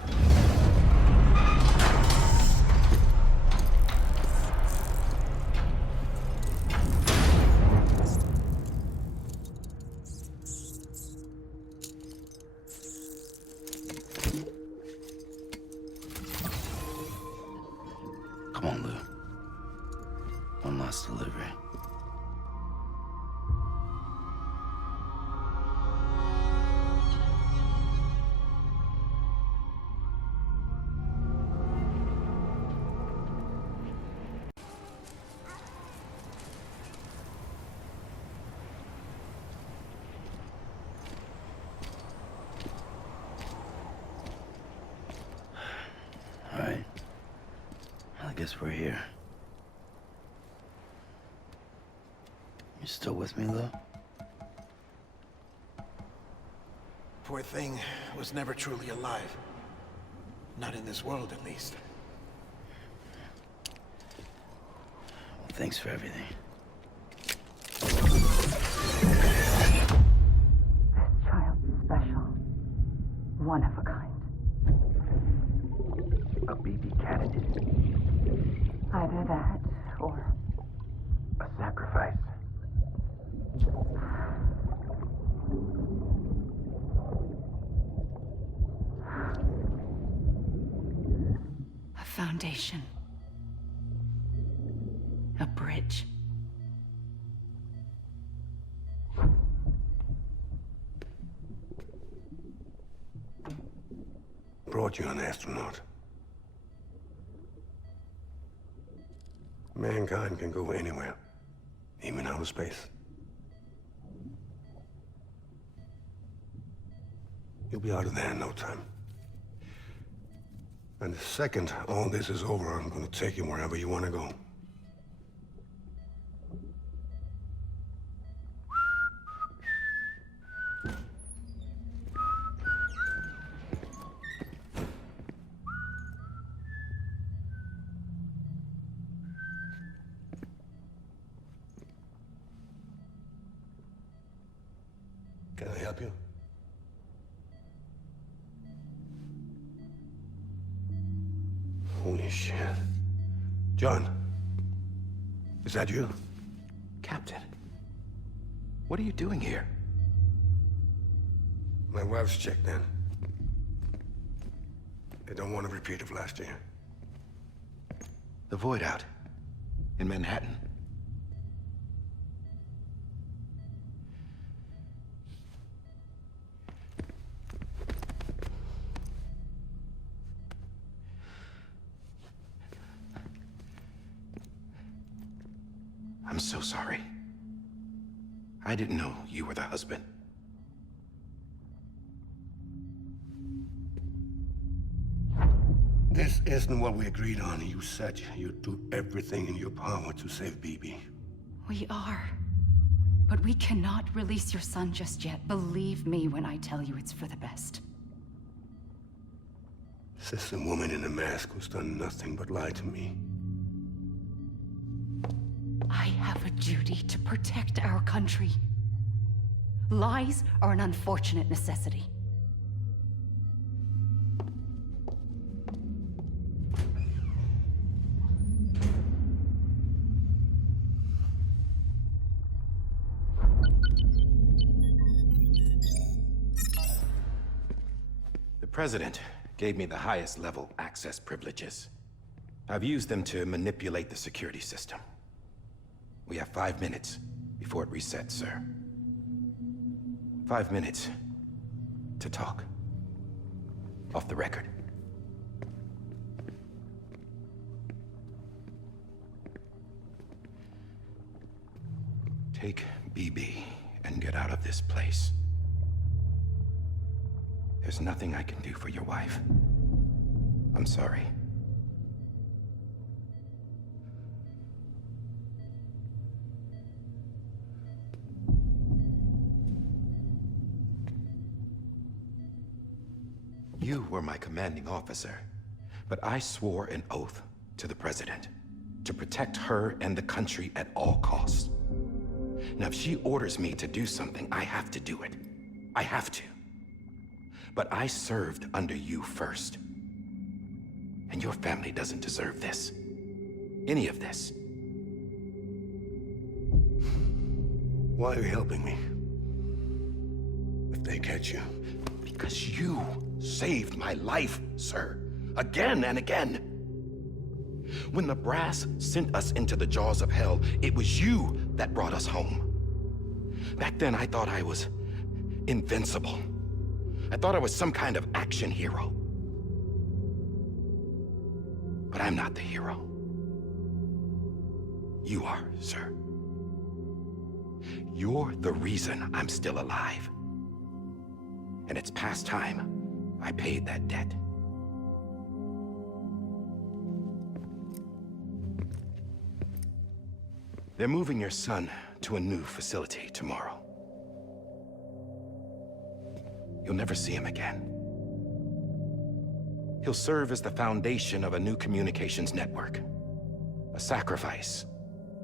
Come on, Lou. One last delivery. guess we're here. You still with me, though? Poor thing was never truly alive. Not in this world, at least. Well, thanks for everything. Child's special. One of a kind. A baby candidate. Either that, or A sacrifice. A foundation. A bridge. Brought you an astronaut. Mankind can go anywhere, even outer space. You'll be out of there in no time. And the second all this is over, I'm gonna take you wherever you want to go. Can I help you? Holy shit. John, is that you? Captain, what are you doing here? My wife's checked in. They don't want a repeat of last year. The void out in Manhattan. I'm so sorry. I didn't know you were the husband. This isn't what we agreed on. You said you'd do everything in your power to save BB. We are. But we cannot release your son just yet. Believe me when I tell you it's for the best. This is a woman in a mask who's done nothing but lie to me. I have a duty to protect our country. Lies are an unfortunate necessity. The President gave me the highest level access privileges. I've used them to manipulate the security system. We have 5 minutes before it resets, sir. 5 minutes to talk. Off the record. Take BB and get out of this place. There's nothing I can do for your wife. I'm sorry. You were my commanding officer, but I swore an oath to the President to protect her and the country at all costs. Now, if she orders me to do something, I have to do it. I have to. But I served under you first. And your family doesn't deserve this. Any of this. Why are you helping me? If they catch you. Because you saved my life, sir. Again and again. When the brass sent us into the jaws of hell, it was you that brought us home. Back then, I thought I was invincible. I thought I was some kind of action hero. But I'm not the hero. You are, sir. You're the reason I'm still alive. And it's past time I paid that debt. They're moving your son to a new facility tomorrow. You'll never see him again. He'll serve as the foundation of a new communications network. A sacrifice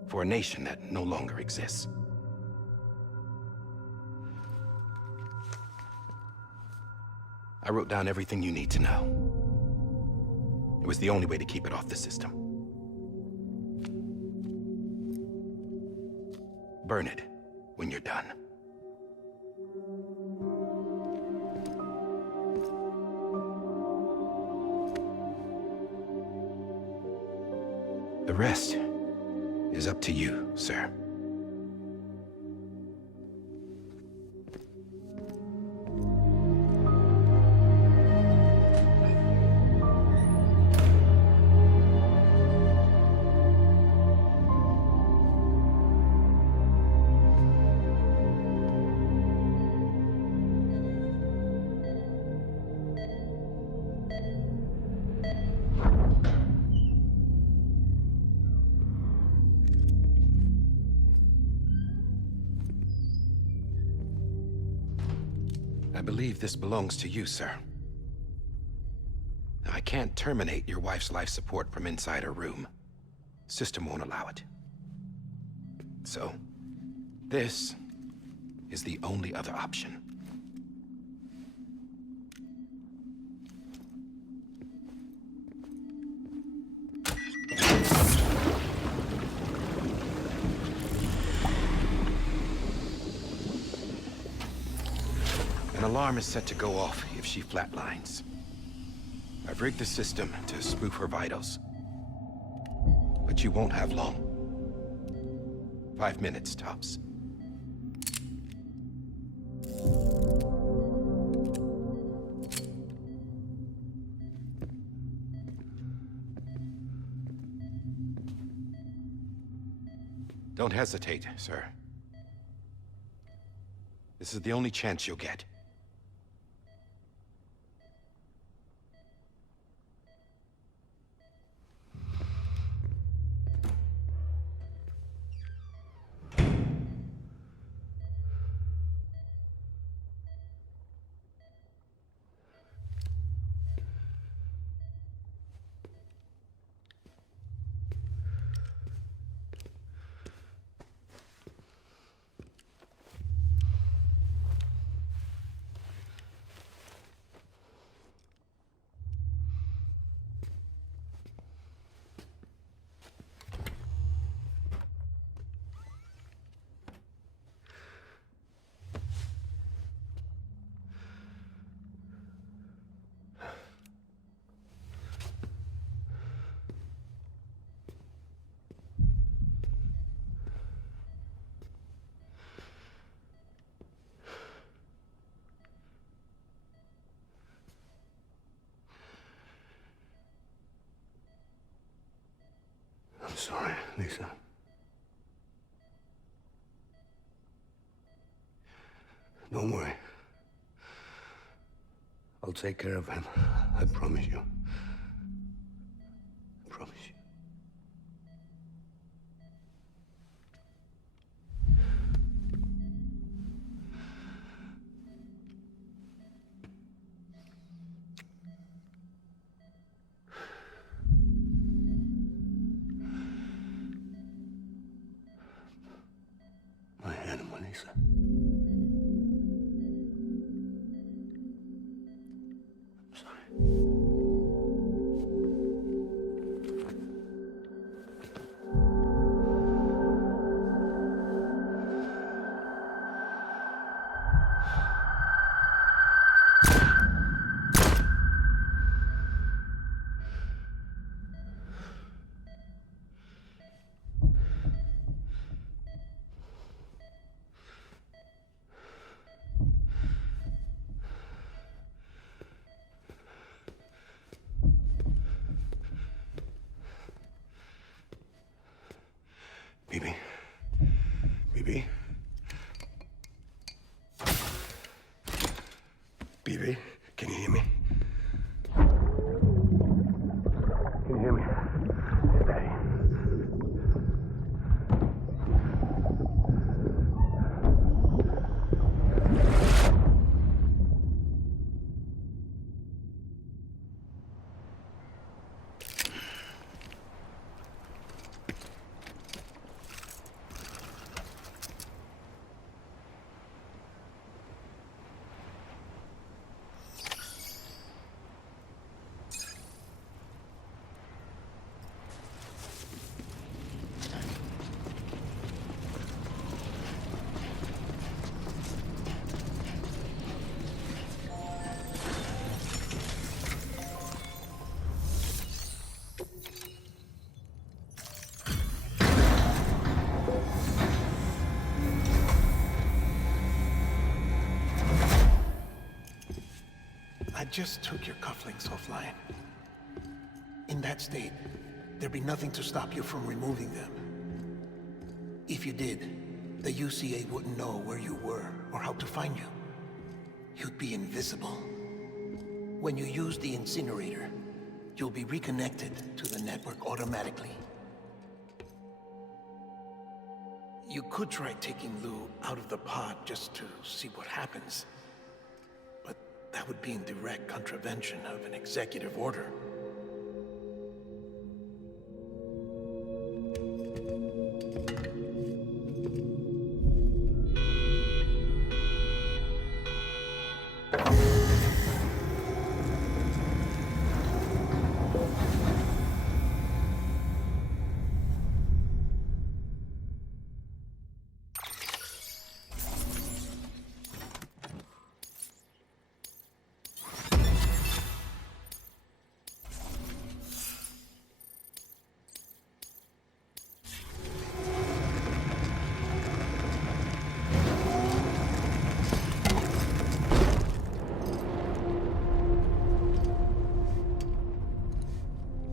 for a nation that no longer exists. I wrote down everything you need to know. It was the only way to keep it off the system. Burn it when you're done. The rest is up to you, sir. I believe this belongs to you, sir. I can't terminate your wife's life support from inside her room. System won't allow it. So, this is the only other option. An alarm is set to go off if she flatlines. I've rigged the system to spoof her vitals. But you won't have long. 5 minutes, tops. Don't hesitate, sir. This is the only chance you'll get. I'm sorry, Lisa. Don't worry. I'll take care of him. I promise you. I promise you. My animal, Lisa. I'm sorry. Bibi? Bibi? Bibi, can you hear me? Can you hear me? It's Daddy. just took your cufflinks offline. In that state, there'd be nothing to stop you from removing them. If you did, the UCA wouldn't know where you were or how to find you. You'd be invisible. When you use the incinerator, you'll be reconnected to the network automatically. You could try taking Lou out of the pod just to see what happens. But that would be in direct contravention of an executive order.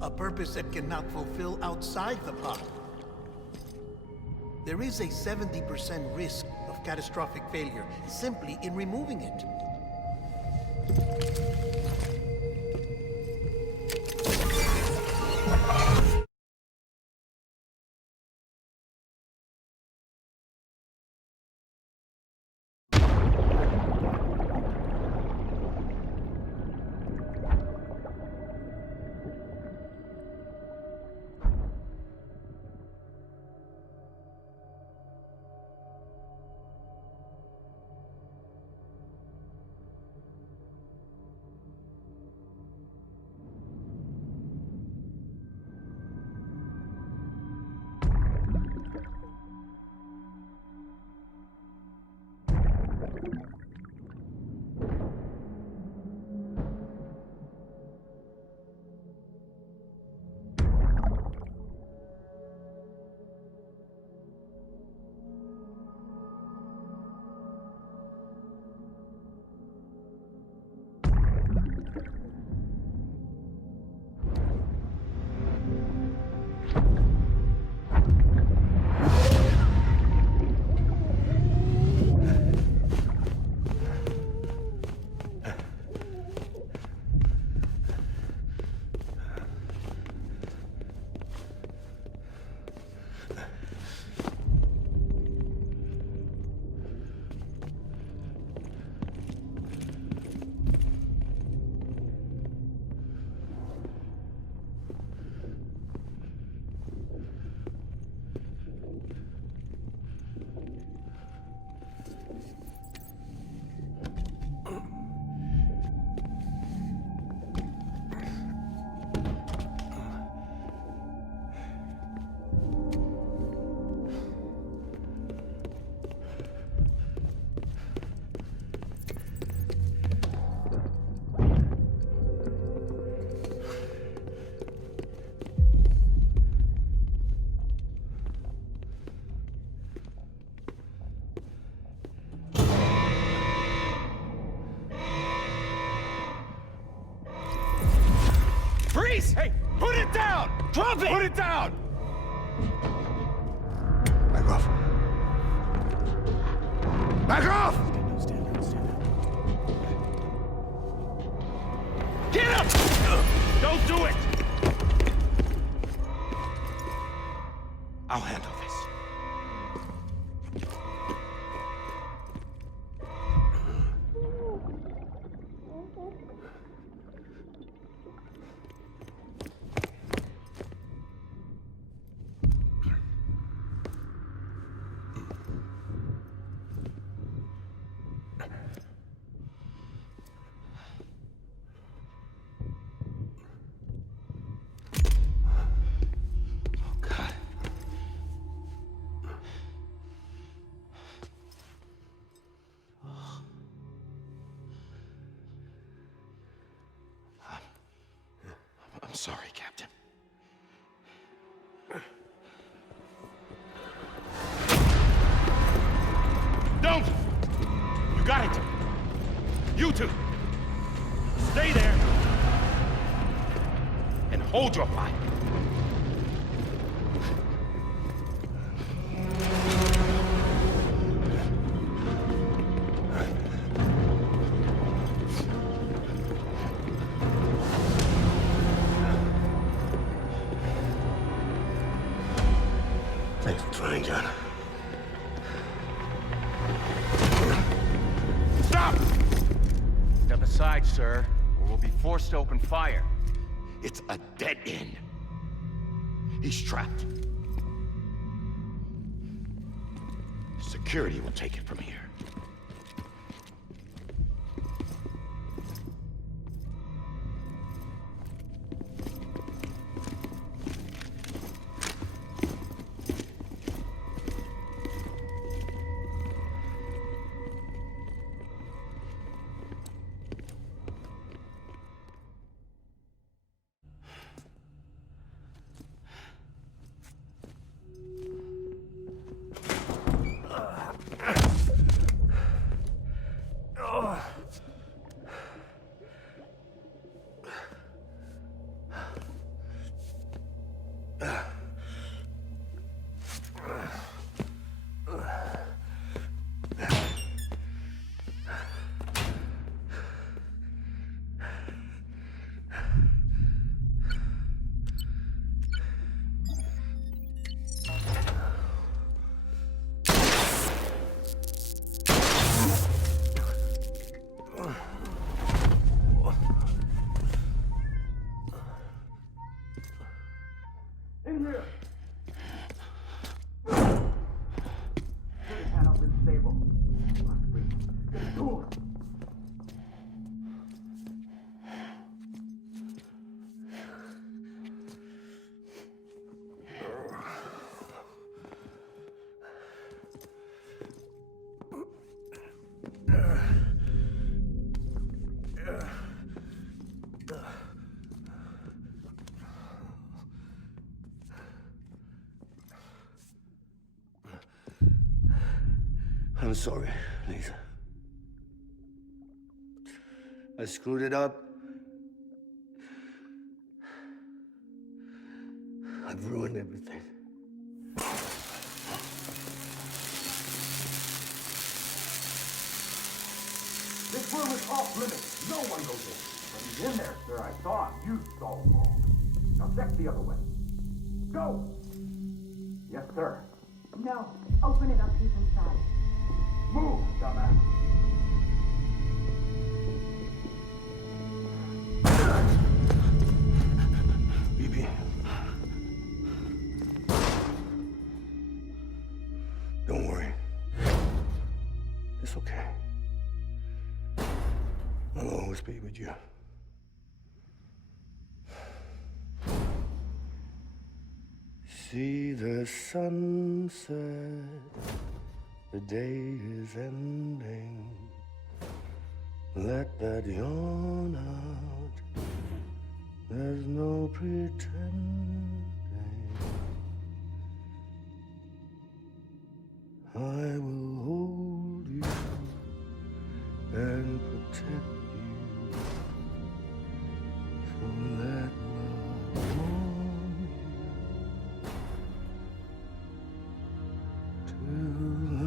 A purpose that cannot fulfill outside the pod. There is a 70% risk of catastrophic failure simply in removing it. Hey, put it down! Drop it! Put it down! Back off. Back off! Get up! Don't do it! I'll handle this. I'm sorry, Captain. Don't! You got it! You two! Stay there! And hold your fire. Thanks for trying, John. Stop! Step aside, sir, or we'll be forced to open fire. It's a dead end. He's trapped. Security will take it from here. I'm sorry, Lisa. I screwed it up. I've ruined everything. This room is off limits. No one goes in. But he's in there, sir. I saw him. You saw him wrong. Now check the other way. Go! Yes, sir. No. Open it up. He's inside. Move, dumbass. BB. Don't worry. It's okay. I'll always be with you. See the sunset. The day is ending. Let that yawn out. There's no pretending. I will hold you and protect you. So let love warm you till the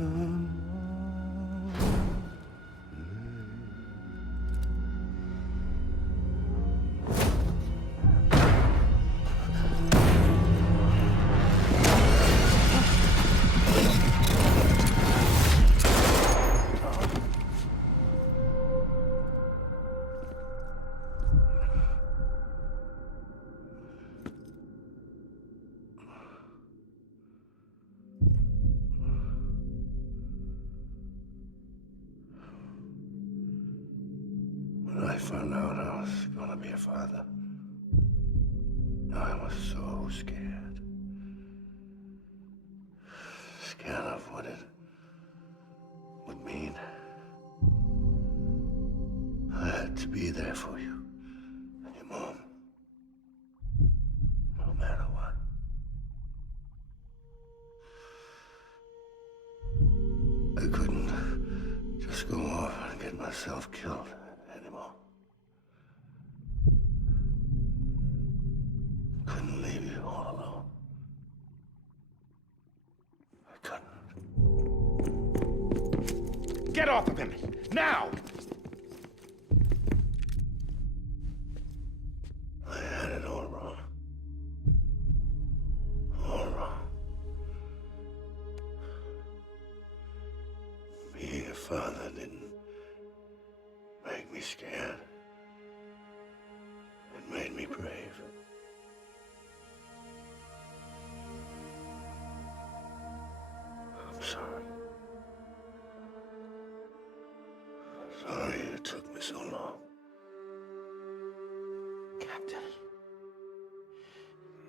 When I found out I was gonna be a father, I was so scared. Scared of what it would mean. I had to be there for you and your mom, no matter what. I couldn't just go off and get myself killed anymore. Get off of him! Now! I had it all wrong. All wrong. Being a father didn't make me scared. It made me brave. I'm sorry. Sorry it took me so long. Captain,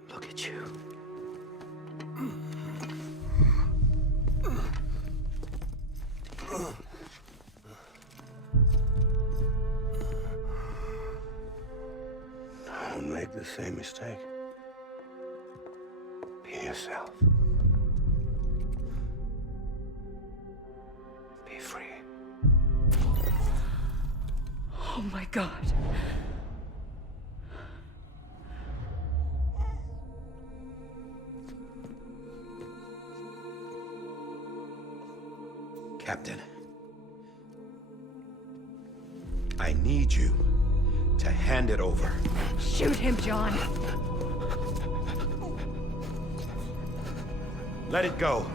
look at you. Don't make the same mistake. Be yourself. Be free. Oh my God. Captain, I need you to hand it over. Shoot him, John. Let it go.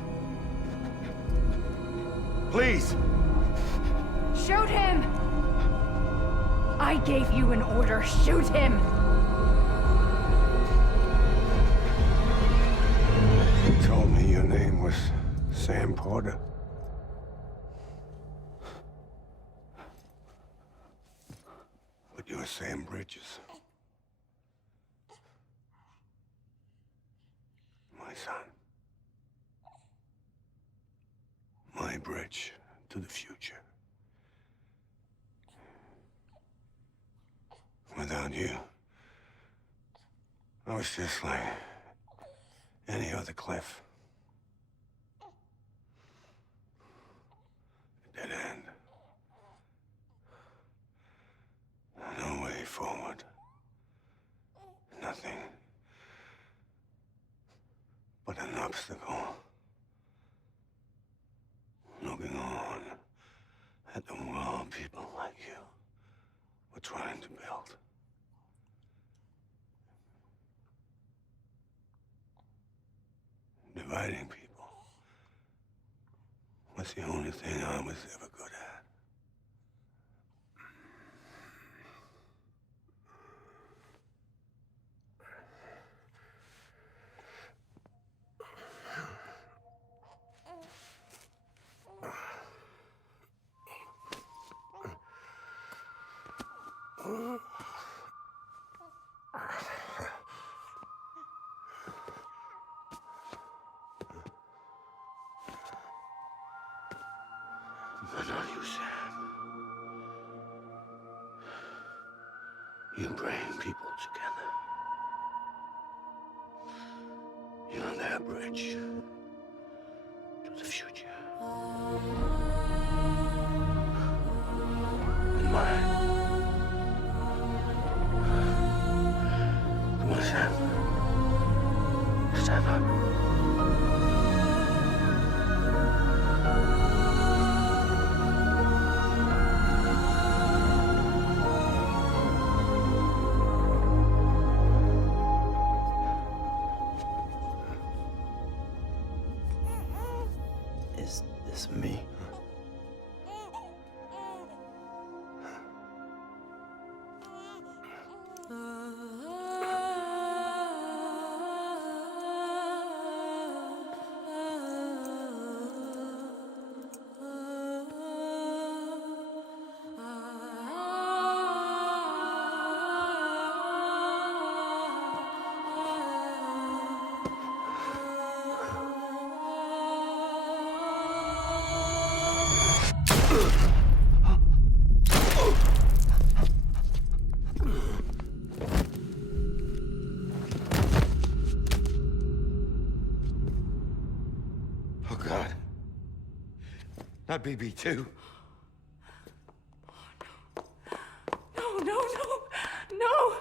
Please! Shoot him! I gave you an order. Shoot him! You told me your name was Sam Porter. But you're Sam Bridges. My son. My bridge to the future. Without you, I was just like any other Cliff. A dead end. No way forward. Nothing but an obstacle. Looking on at the world people like you were trying to build. Dividing people was the only thing I was ever good at. But not you, Sam. You bring people together. You're their bridge to the future. And mine. Come on, Sam. Stand up. Is this me? Oh, God. Not BB2. No, no, no, no!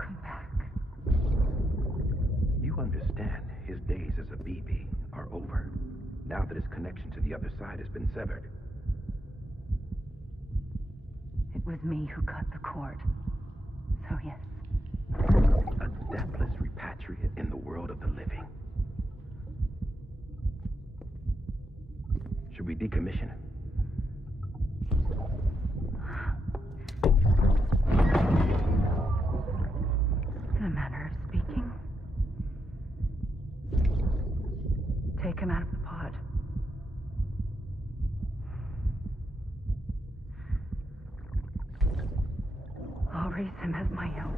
Welcome back. You understand his days as a BB are over, now that his connection to the other side has been severed. It was me who cut the cord. So yes. A deathless repatriate in the world of the living. Should we decommission him? In a manner of speaking. Take him out of the pod. I'll raise him as my own.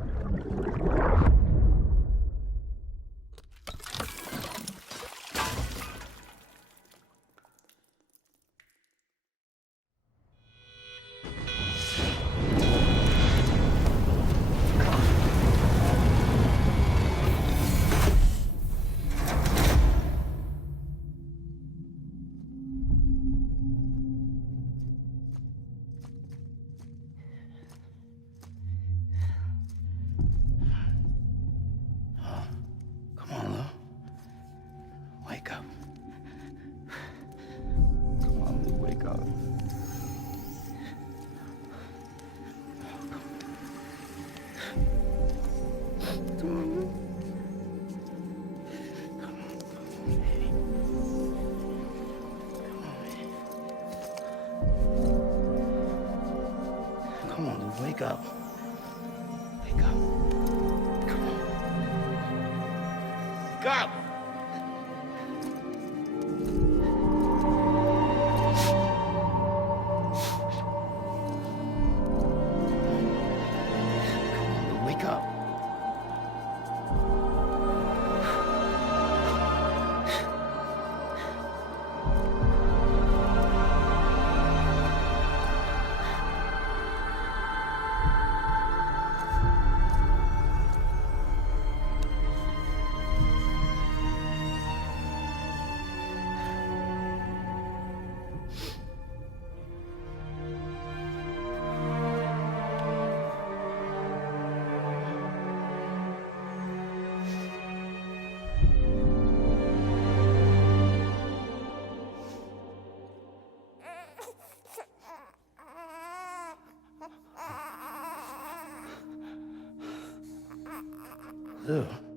Come on, Lou. Wake up. Come on, Lou, wake up. Come on, Lou. Come on, baby. Come on, Lou, wake up. Wake up. Come on. Wake up! Wake up. Lou.